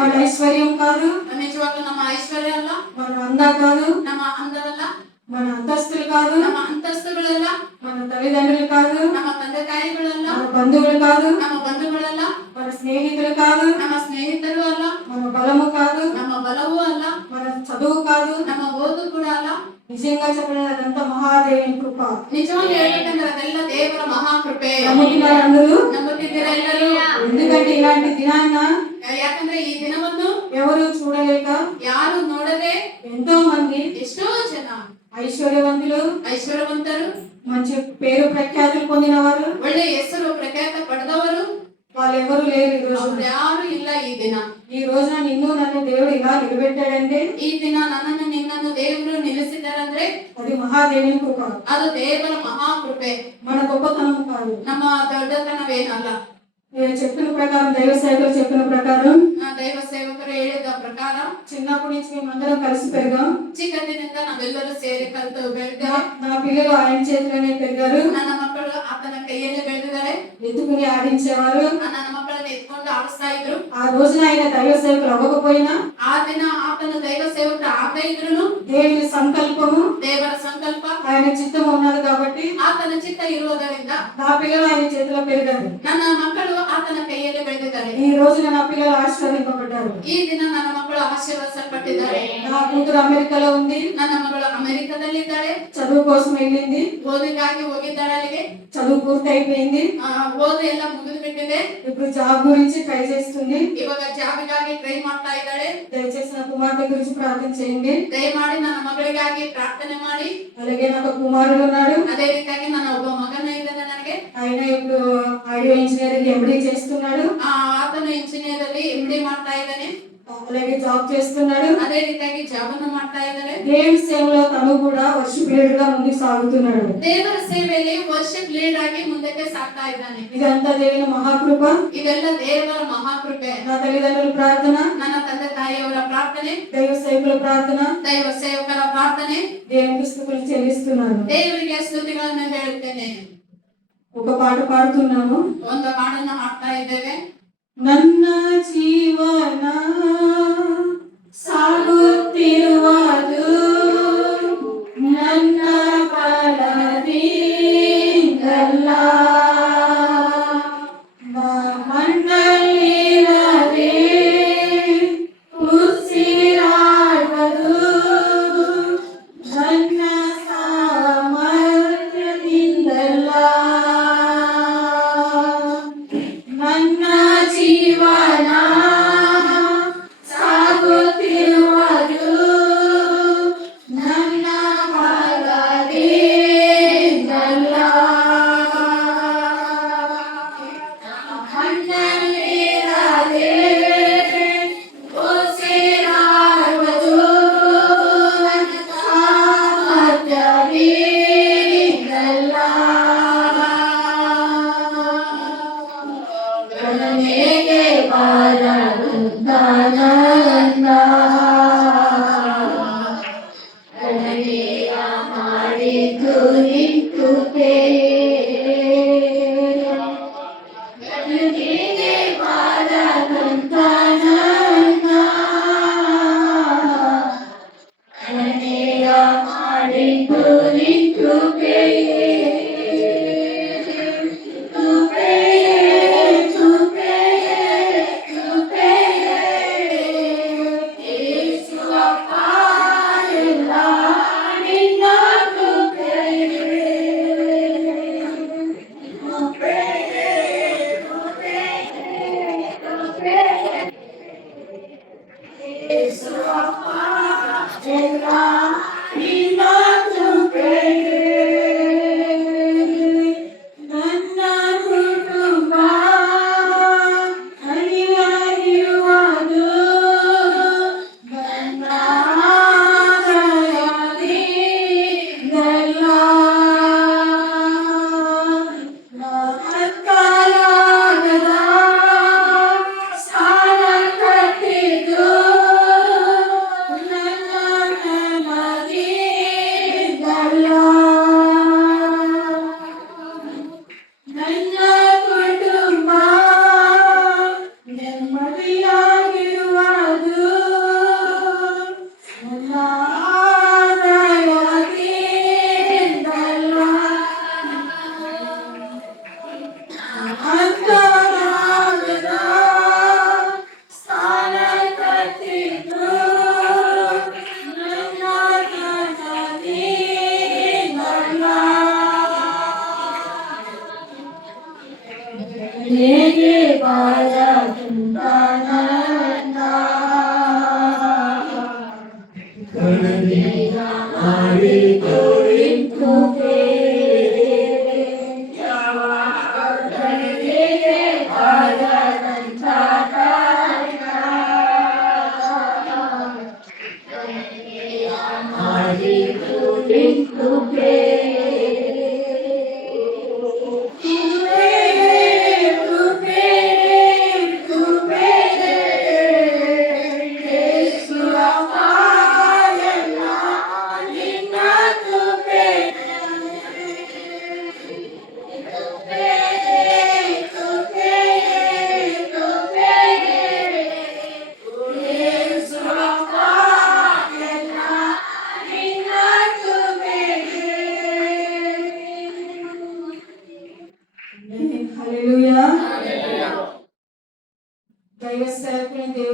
మన ಐಶ್ವರ್ಯಂ ಕಾದು, ನಿಜವಾಗ್ಲೂ ನಮ್ಮ ಐಶ್ವರ್ಯ ಅಲ್ಲ, మన ಅಂದ ಕಾದು, ನಮ್ಮ ಅಂದವಲ್ಲ, మన ಅಂತಸ್ತುలు ಕಾದು, ನಮ್ಮ ಅಂತಸ್ತುಗಳಲ್ಲ, మన తల్లిదండ్రులు కాదు, ನಮ್ಮ ತಂದೆ ತಾಯಿಗಳಲ್ಲ, మన బంధువులు కాదు, ನಮ್ಮ ಬಂಧುಗಳಲ್ಲ, మన స్నేహితులు కాదు, ನಮ್ಮ ಸ್ನೇಹಿತರು ಅಲ್ಲ, మన బలము కాదు, ನಮ್ಮ ಬಲವೂ ಅಲ್ಲ, మన చదువు కాదు. ನಮ್ಮ ಓದು ಕೂಡ ಅಲ್ಲ. నిజంగా చెప్పినదంతా మహాదేవుని కృప. ನಿಜವಾಗಿ ಹೇಳ್ಬೇಕಂದ್ರೆ ಅದೆಲ್ಲ ದೇವರ ಮಹಾಕೃಪೆ. నమ్ముతున్నారు అందరూ? ನಂಬುತ್ತಿದ್ದೀರಾ ಎಲ್ಲರೂ? ఎందుకంటే ఇలాంటి దినాన్న ಯಾಕಂದ್ರೆ ಈ ದಿನವನ್ನು ఎవరు చూడలేక, ಯಾರು ನೋಡದೆ, ఎంతో మంది ಎಷ್ಟೋ ಜನ ఐశ్వర్యవంతులు, ಐಶ್ವರ್ಯವಂತರು, మంచి పేరు ప్రఖ్యాతులు పొందినవారు, ಒಳ್ಳೆ ಹೆಸರು ಪ್ರಖ್ಯಾತ ಪಡೆದವರು వాళ్ళు ఎవరు లేరు ఈ రోజు. ಅವ್ರು ಯಾರು ಇಲ್ಲ ಈ ದಿನ. ఈ రోజున నిన్ను నన్ను దేవుడు ఇలా నిలబెట్టాడంటే, ಈ ದಿನ ನನ್ನನ್ನು ನಿನ್ನನ್ನು ದೇವರು ನಿಲ್ಲಿಸಿದ್ದಾರಂದ್ರೆ అది మహాదేవుని కృప. ಅದು ದೇವರ ಮಹಾಕೃಪೆ, మన గొప్పతనం కాదు. ನಮ್ಮ ದೊಡ್ಡತನವೇನಲ್ಲ. నేను చెప్పిన ప్రకారం, దైవ సేవకులు చెప్పిన ప్రకారం, ದೈವ ಸೇವಕರು ಹೇಳಿದ ಪ್ರಕಾರ చిన్నప్పటి నుంచి మేమందరం కలిసి పెరిగాం. ಚಿಕ್ಕಂದಿನಿಂದ ನಾವೆಲ್ಲರೂ ಸೇರಿ ಕಲಿತು ಬೆಳೆದಿದ್ದೇವೆ. నా పిల్లలు ఆయన చేతిలోనే పెరిగారు. ನನ್ನ ಮಕ್ಕಳು ಆತನ ಕೈಯಲ್ಲಿ ಬೆಳೆದಿದ್ದಾರೆ. ఎత్తుకుని ఆడించేవారు. ನನ್ನ ಮಕ್ಕಳನ್ನ ಎತ್ಕೊಂಡು ಆಡಿಸ್ತಾ ಇದ್ರು. ఆ రోజున ఆయన దైవ సేవకులు అవ్వకపోయినా, ಆ ದಿನ ಆತನ ದೈವ ಸೇವಕರು ಆಗದೇ ಇದ್ರು దేవుని సంకల్పము, ದೇವರ ಸಂಕಲ್ಪ, ఆయన చిత్తం ఉన్నది కాబట్టి ಆತನ ಚಿತ್ತ ಇರುವುದರಿಂದ నా పిల్లలు ఆయన చేతిలో పెరిగారు. ನನ್ನ ಮಕ್ಕಳು ಆತನ ಕೈಯಲ್ಲಿ ಬೆಳೆದಿದ್ದಾರೆ. ఈ రోజున నా పిల్లలు ఆశీర్వదింపబడ్డారు. ಈ ದಿನ ನನ್ನ ಮಕ್ಕಳು ಆಶೀರ್ವದಿಸಲ್ಪಟ್ಟಿದ್ದಾರೆ. నా కూతురు అమెరికాలో ఉంది. ನನ್ನ ಮಗಳು ಅಮೆರಿಕದಲ್ಲಿದ್ದಾಳೆ. చదువు కోసం వెళ్ళింది. ಓದಿಗಾಗಿ ಹೋಗಿದ್ದಾಳೆ. ಅಲ್ಲಿಗೆ చదువు పూర్తి అయిపోయింది. ಓದು ಎಲ್ಲ ಮುಗಿದು ಬಿಟ್ಟಿದೆ. ఇప్పుడు జాబ్ గురించి ట్రై చేస్తుంది. ಇವಾಗ ಜಾಬಿಗಾಗಿ ಟ್ರೈ ಮಾಡ್ತಾ ಇದ್ದಾಳೆ. దయచేసి నా కుమార్తె గురించి ప్రార్థన చేయండి. ದಯಮಾಡಿ ನನ್ನ ಮಗಳಿಗಾಗಿ ಪ್ರಾರ್ಥನೆ ಮಾಡಿ. అలాగే నాకు కుమారుడు ఉన్నాడు. ಅದೇ ರೀತಿಯಾಗಿ ನನ್ನ ಒಬ್ಬ ಮಗನ ಇದ್ದಾನೆ ನನಗೆ. ఆయన ఇప్పుడు ఆడియో ఇంజనీరింగ్ ఎండి చేస్తున్నాడు. ಆತನು ಇಂಜಿನಿಯರ್ ಅಲ್ಲಿ ಎಂಡಿ ಮಾಡ್ತಾ ಇದ್ದಾನೆ. అలాగే జాబ్ చేస్తున్నాడు. ಅದೇ ರೀತಿಯಾಗಿ ಜಾಬ್ ಅನ್ನು ಮಾಡ್ತಾ ಇದ್ದಾನೆ. దేవుని సేవలో తను కూడా వర్షిప్ లీడర్ గా ముందుకు సాగుతున్నాడు. ದೇವರ ಸೇವೆಯಲ್ಲಿ ವರ್ಷಿಪ್ ಲೀಡರ್ ಆಗಿ ಮುಂದಕ್ಕೆ ಸಾಗ್ತಾ ಇದ್ದಾನೆ. ఇదంతా దేవుని మహాకృప. ಇದೆಲ್ಲ ದೇವರ ಮಹಾಕೃಪೆ. నా తల్లిదండ్రుల ప్రార్థన, ನನ್ನ ತಂದೆ ತಾಯಿಯವರ ಪ್ರಾರ್ಥನೆ, దైవ సేవకుల ప్రార్థన, ದೈವ ಸೇವಕರ ಪ್ರಾರ್ಥನೆ, దేవునికి స్తుతులు చెల్లిస్తున్నాను. ದೇವರಿಗೆ ಸ್ತುತಿಗಳನ್ನು ಹೇಳುತ್ತೇನೆ. ఒక పాట పాడుతున్నాము. ಒಂದು ಹಾಡನ್ನು ಹಾಡ್ತಾ ಇದ್ದೇವೆ. ನನ್ನ ಜೀವನ ಸಾಗುತ್ತಿರುವುದು ನನ್ನ ಬಲದಿಂದಲ್ಲ, ಮಣ್ಣಲ್ಲಿರದೆ ಉಸಿರಾಡುವುದು ನನ್ನ ಸಾಮರ್ಥ್ಯದಿಂದಲ್ಲ. ನನ್ನ ಜೀವನ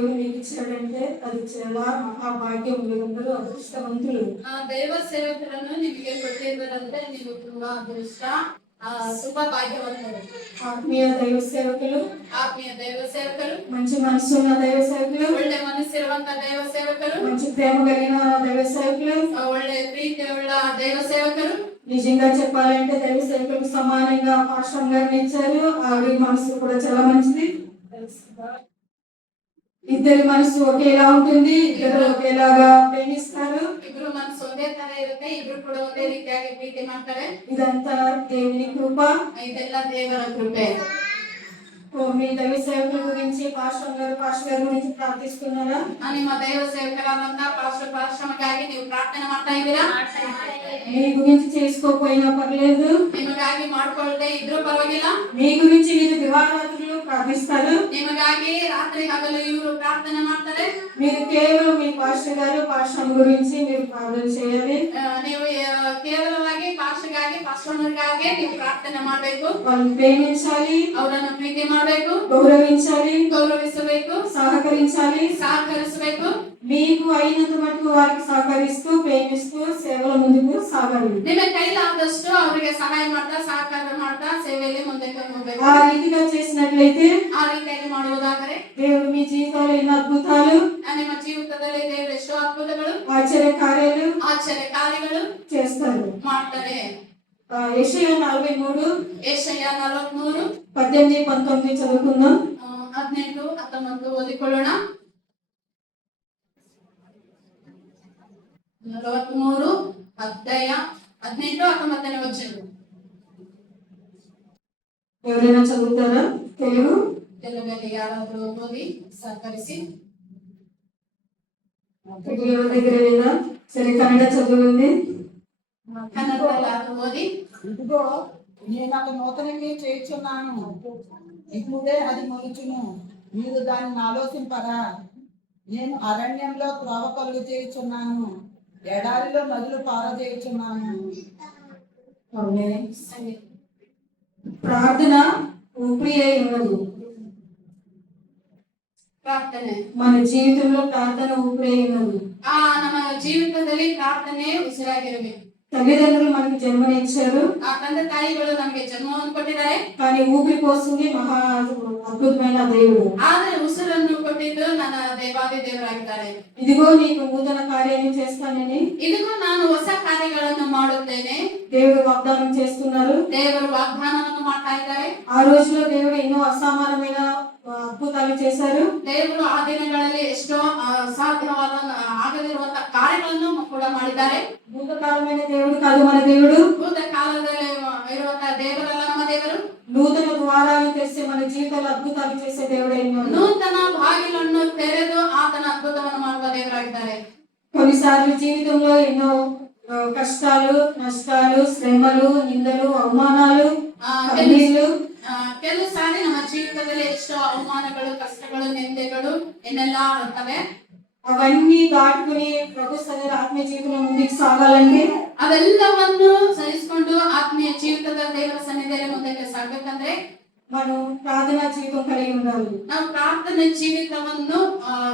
దేవుడు మీకు ఇచ్చాడంటే అది చాలా మహాభాగ్యం. మీరందరూ అదృష్టవంతులు. దైవ సేవకులను ನಿಮಗೆ ಕೊಟ್ಟಿದ್ದಾರಂತೆ ನೀವು ತುಂಬಾ ಅದೃಷ್ಟ ತುಂಬಾ ಭಾಗ್ಯವಂತರು. ఆత్మీయ దైవ సేవకులు, ಆತ್ಮೀಯ ದೈವ ಸೇವಕರು, మంచి మనసున్న దైవ సేవకులు, ಒಳ್ಳೆ ಮನಸ್ಸಿರುವಂತ ದೈವ ಸೇವಕರು, మంచి ప్రేమ కలిగిన దైవ సేవకులు, ಒಳ್ಳೆ ಪ್ರೀತಿ ಉಳ್ಳ ದೈವ ಸೇವಕರು. నిజంగా చెప్పాలంటే దైవ సేవకులకు సమానంగా పాస్టర్ గారిని ఇచ్చారు. ఆవిడ మనసు కూడా చాలా మంచిది. ఇద్దరి మనసు ఒకేలా ఉంటుంది. ఇద్దరు ఒకేలాగా ప్రేమిస్తారు. ಇಬ್ರು ಮನಸ್ಸು ಒಂದೇ ತರ ಇರುತ್ತೆ. ಇಬ್ರು ಕೂಡ ಒಂದೇ ರೀತಿಯಾಗಿ ಪ್ರೀತಿ ಮಾಡ್ತಾರೆ. ఇదంతా దేవుని కృప. ಇದೆಲ್ಲ ದೇವರ ಕೃಪೆ. మీ దైవ సేవకుల గురించి పాస్టర్ గారి గురించి ప్రార్థిస్తున్నారా? ನಿಮ್ಮ ದೈವ ಸೇವಕರಾದಂತ ಪಾಸ್ಟರ್ಗಾಗಿ ನೀವು ಪ್ರಾರ್ಥನೆ ಮಾಡ್ತಾ ಇದ್ದೀರಾ? మీ గురించి చేసుకోకపోయినా పర్లేదు, ನಿಮಗಾಗಿ ಮಾಡ್ಕೊಳ್ಳದೆ ಇದ್ರೂ ಪರವಾಗಿಲ್ಲ. మీ గురించి మీరు దివారాత్రులు ప్రార్థిస్తారు. ನಿಮಗಾಗಿ ರಾತ್ರಿ ಹಗಲು ಇವರು ಪ್ರಾರ್ಥನೆ ಮಾಡ್ತಾರೆ. మీరు కేవలం మీ పాస్టర్ గారు పాస్టర్ గురించి మీరు ప్రార్థన చేయాలి. ನೀವು ಕೇವಲವಾಗಿ ಪಾಸ್ಟರ್ಗಾಗಿ ನೀವು ಪ್ರಾರ್ಥನೆ ಮಾಡಬೇಕು. వాళ్ళని ప్రేమించాలి, ಅವರನ್ನು ಪ್ರೀತಿ ಮಾಡಬೇಕು, గౌరవించಬೇಕು, ಸಹಕರಿಸಬೇಕು. మీకు అయినంత మటుకు వారికి సహకరిస్తూ ప్రేమిస్తూ సేవల ముందుకు సాగాలి. ನಿಮ್ಮ కైలాదಷ್ಟು ಅವರಿಗೆ సహాయ ಮಾಡ್ತಾ ಸಹಕಾರ ಮಾಡ್ತಾ ಸೇವೆಯಲ್ಲಿ ಮುಂದಕ್ಕೆ ಹೋಗಬೇಕು. ఆ రీతిగా చేసినట్లయితే, ಆ ರೀತಿಯಾಗಿ ಮಾಡುವುದಾದರೆ దేవుడు మీ జీవితంలో ఎన్నో అద్భుతాలు, ನಿಮ್ಮ ಜೀವಿತದಲ್ಲಿ ದೇವರು ಎಷ್ಟೋ ಅದ್ಭುತಗಳು, ఆశ్చర్య ಕಾರ್ಯಗಳು చేస్తారు. ಮಾಡ್ತಾರೆ. యెషయా 43 ಯೆಶಯ 43 18, 19 చదువుకుందాం. 18, 19 ಓದಿಕೊಳ್ಳೋಣ. 43 ಅಧ್ಯಾಯ 18, 19 ವಚನ. ఎవరైనా చదువుతారా? తెలుగులో ಯಾರಾದರೂ ಓದಿ ಸಹಕರಿಸಿ. తెలుగు ఎవరి దగ్గర లేదా? సరే, కన్నడ చదువుంది. కన్నడలో ఓది. ఇదిగో నేను ఒక నూతనమే చేయుచున్నాను, ఇప్పుడే అది మొలుచును, మీరు దానిని ఆలోచింపరా? నేను అరణ్యంలో త్రోవ కలుగు చేయుచున్నాను, ఎడారిలో నదులు పారజేయుచున్నాను. ప్రార్థన ఊపిరి అయి ఉన్నది. ಪ್ರಾರ್ಥನೆ మన జీవితంలో ప్రార్థన ఊపిరి అయి ఉన్నది. ನಮ್ಮ ಜೀವಿತದಲ್ಲಿ ಪ್ರಾರ್ಥನೆ ಉಸಿರಾಗಿರಬೇಕು. తల్లిదండ్రులు మనకి జన్మనిచ్చారు, ಆ ತಂದೆ ತಾಯಿಗಳು ನಮಗೆ ಜನ್ಮವನ್ನು ಕೊಟ್ಟಿದ್ದಾರೆ. కానీ ఊపిరి పోస్తుంది మహా అద్భుతమైన దేవుడు. ಆದ್ರೆ ಉಸಿರನ್ನು ಕೊಟ್ಟಿದ್ದು ನನ್ನ ದೇವಾದಿ ದೇವರಾಗಿದ್ದಾರೆ. ఇదిగో నీకు నూతన కార్యాన్ని చేస్తానని ಇದಿಗೂ ನಾನು ಹೊಸ ಕಾರ್ಯಗಳನ್ನು ಮಾಡುತ್ತೇನೆ దేవుడు వాగ్దానం చేస్తున్నారు. ದೇವರು ವಾಗ್ದಾನವನ್ನು ಮಾಡ್ತಾ ಇದ್ದಾರೆ. ఆ రోజులో దేవుడు ఎన్నో అసామాన్యమైన అద్భుతాలు చేశారు. ದೇವರು ಆ ದಿನಗಳಲ್ಲಿ ಎಷ್ಟೋ ಅಸಾಧ್ಯವಾದ ಆಗದಿರುವಂತಹ ಕಾರ್ಯಗಳನ್ನು ಕೂಡ ಮಾಡಿದ್ದಾರೆ. భూతకాలమైన దేవుడు కాదు మన దేవుడు. ಭೂತ ಕಾಲದಲ್ಲಿ ಇರುವಂತಹ ದೇವರಲ್ಲ ನಮ್ಮ ದೇವರು. నూతన ద్వారాలు తెరిచి మన జీవితాల్లో అద్భుతాలు చేసే దేవుడే. ನೂತನ ಬಾಗಿಲನ್ನು ತೆರೆದು ಆತನ ಅದ್ಭುತವನ್ನು ಮಾಡುವ ದೇವರಾಗಿದ್ದಾರೆ. కొన్నిసార్లు జీవితంలో ఎన్నో కష్టాలు, నష్టాలు, శ్రమలు, నిందలు, అవమానాలు, కన్నీళ్లు, ಕೆಲವು ಸಾರಿ ನಮ್ಮ ಜೀವಿತದಲ್ಲಿ ಎಷ್ಟೋ ಅವಮಾನಗಳು, ಕಷ್ಟಗಳು, ನಿಂದೆಗಳು ಎನ್ನೆಲ್ಲ ಇರ್ತವೆ. అవన్నీ దాటుకుని ప్రభు సన్నిధిలో ఆత్మీయ జీవితంలో ముందుకు సాగాలంటే, ಅವೆಲ್ಲವನ್ನು ಸಹಿಸಿಕೊಂಡು ಆತ್ಮೀಯ ಜೀವಿತದ ದೇವರ ಸನ್ನಿಧಿಯಲ್ಲಿ ಮುಂದಕ್ಕೆ ಸಾಗಬೇಕಂದ್ರೆ మనం ప్రార్థనా జీవితం కలిగి ఉండాలి. ನಾವು ಪ್ರಾರ್ಥನೆ ಜೀವಿತವನ್ನು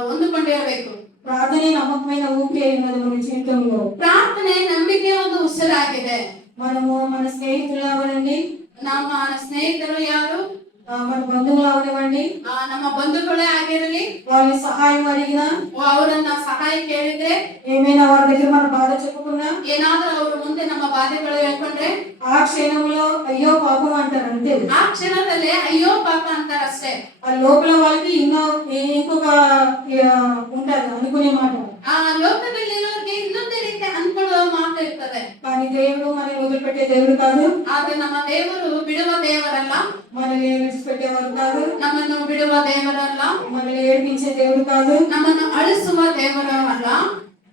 ಹೊಂದಿಕೊಂಡಿರಬೇಕು. ప్రార్థనే నమ్మకమైన ఊపిరి ఉన్నది మన జీవితంలో. ಪ್ರಾರ್ಥನೆ ನಂಬಿಕೆ ಒಂದು ಉಸಿರಾಗಿದೆ. మనము మన స్నేహితులు అవనండి, ನಮ್ಮ ಸ್ನೇಹಿತರು ಯಾರು, మన బంధువులు అవనివ్వండి, ನಮ್ಮ ಬಂಧುಗಳೇ ಆಗಿರಲಿ, వాళ్ళని సహాయం అడిగినా, ಅವರನ್ನ ಸಹಾಯ ಕೇಳಿದ್ರೆ, ఏమైనా వారి దగ్గర మన బాధ చెప్పుకున్నా, ಏನಾದ್ರೂ ಅವರು ಮುಂದೆ ನಮ್ಮ ಬಾಧೆಗಳು ಹೇಳ್ಕೊಂಡ್ರೆ ఆ క్షణంలో అయ్యో పాపం అంటారు అంతే. ಆ ಕ್ಷಣದಲ್ಲೇ ಅಯ್ಯೋ ಪಾಪ ಅಂತಾರಷ್ಟೇ. ఆ లోపల వాళ్ళకి ఇంకొక ఉంటది అనుకునే మాట. ಆ ಲೋಕದಲ್ಲಿರೋರಿಗೆ ಇನ್ನೊಂದೇ ರೀತಿ ಅನ್ಕೊಳ್ಳುವ ಮಾತು ಇರ್ತದೆ. కానీ దేవుడు మనల్ని వదిలిపెట్టే దేవుడు కాదు. ಆದ್ರೆ ನಮ್ಮ ದೇವರು ಬಿಡುವ ದೇವರಲ್ಲ, మనల్ని విడిచిపెట్టేవారు కాదు. ನಮ್ಮನ್ನು ಬಿಡುವ ದೇವರಲ್ಲ, మనల్ని ఏడిపించే దేవుడు కాదు. ನಮ್ಮನ್ನು ಅಳಿಸುವ ದೇವರು ಅಲ್ಲ.